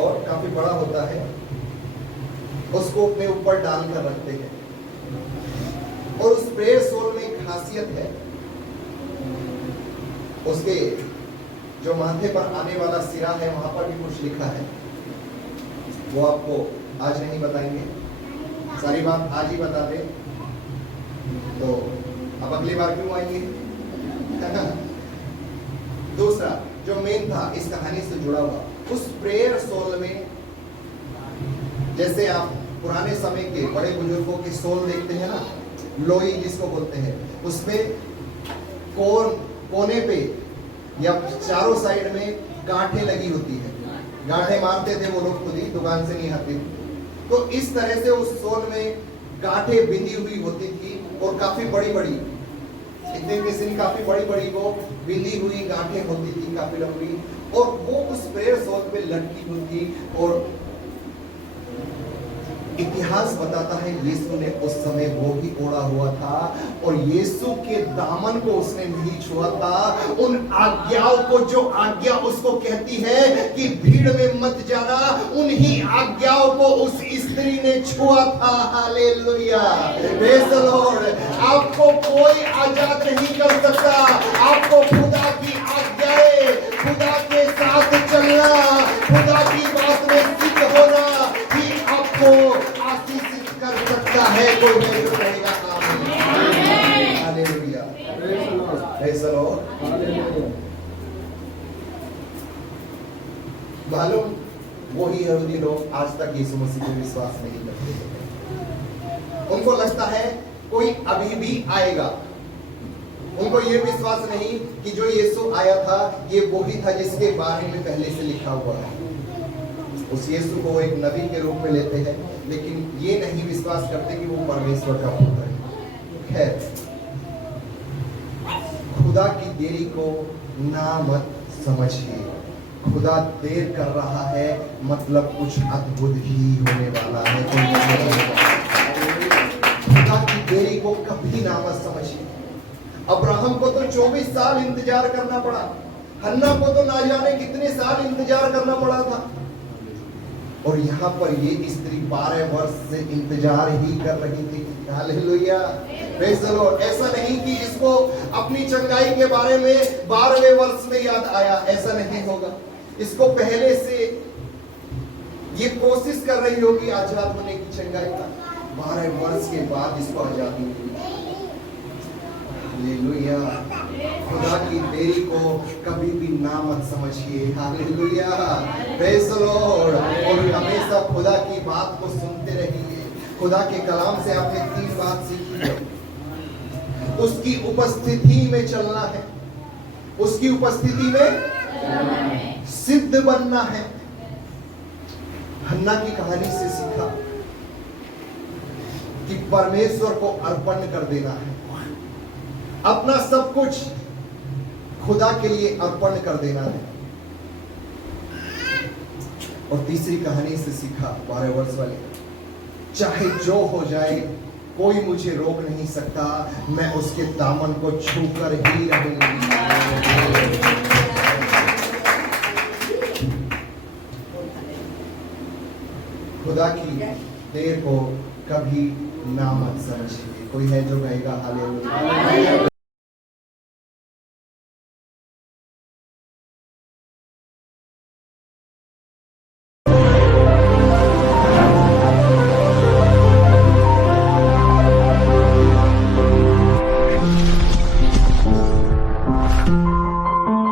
और काफी बड़ा होता है, उसको अपने ऊपर डालकर रखते हैं। और उस प्रेयर सोल में एक खासियत है, उसके जो माथे पर आने वाला सिरा है वहां पर भी कुछ लिखा है, वो आपको आज नहीं बताएंगे, सारी बात आज ही बता दे तो अब अगली बार क्यों आएंगे। दूसरा जो मेन था इस कहानी से जुड़ा हुआ, उस प्रेयर सोल में, जैसे आप पुराने समय के बड़े बुजुर्गों के सोल देखते हैं ना, लोई जिसको बोलते हैं, उसमें कोने पे या चारों साइड में गांठें लगी होती है। गांठें मारते थे वो लोग, खुद ही दुकान से नहीं आते। तो इस तरह से उस सोल में गांठें बिंदी हुई होती थी और काफी बड़ी बड़ी, इतने किसी काफी बड़ी बड़ी वो बिंदी हुई गांठें होती थी, काफी लंबी, और वो उस प्रेयर सोल पे लटकी हुई थी। और इतिहास बताता है यीशु ने उस समय वो भी ओढ़ा हुआ था और यीशु के दामन को उसने नहीं छुआ था। उन आज्ञाओं को, जो आज्ञा उसको कहती है कि भीड़ में मत जाना, उन्हीं आज्ञाओं को उस स्त्री ने छुआ था। Hallelujah, praise the Lord. आपको कोई आजाद नहीं कर सकता। आपको खुदा की आज्ञाएं, खुदा के साथ चलना, खुदा की बात में सिद्ध होना ही आपको आशीषित कर सकता है। कोई नहीं तो कहेगा आमीन। Hallelujah, praise the Lord. मालूम वही यहूदी लोग आज तक यीशु मसीह पर विश्वास नहीं करते। उनको लगता है कोई अभी भी आएगा। उनको ये विश्वास नहीं कि जो यीशु आया था ये वही था जिसके बारे में पहले से लिखा हुआ है। उस यीशु को एक नबी के रूप में लेते हैं, लेकिन ये नहीं विश्वास करते कि वो परमेश्वर का पुत्र है। खैर, खुदा की देरी को ना मत समझिए। खुदा देर कर रहा है मतलब कुछ अद्भुत ही होने वाला है। खुदा की देरी को कभी ना मत समझिए। अब्राहम को तो 24 साल इंतजार करना पड़ा, हन्ना को तो ना जाने कितने साल इंतजार करना पड़ा था, और यहाँ पर ये स्त्री 12 वर्ष से इंतजार ही कर रही थी। Hallelujah, praise the Lord. ऐसा नहीं कि इसको अपनी चंगाई के बारे में 12वें वर्ष में याद आया, ऐसा नहीं होगा। इसको पहले से ये कोशिश कर रही होगी आजाद होने की चंगाई का। 12 वर्ष के बाद इसको आजादी मिली। हालेलुया, खुदा की देरी को कभी भी ना मत समझिए। Hallelujah, praise the Lord. और हमेशा खुदा की बात को सुनते रहिए। खुदा के कलाम से आपने 3 बात सीखी है। उसकी उपस्थिति में चलना है, उसकी उपस्थिति में सिद्ध बनना है। हन्ना की कहानी से सीखा कि परमेश्वर को अर्पण कर देना है, अपना सब कुछ खुदा के लिए अर्पण कर देना है। और तीसरी कहानी से सीखा 12 वर्ष वाली, चाहे जो हो जाए कोई मुझे रोक नहीं सकता, मैं उसके दामन को छूकर ही रहूंगी। खुदा की देर को कभी ना मत समझिए। कोई है जो कहेगा हालेलुया।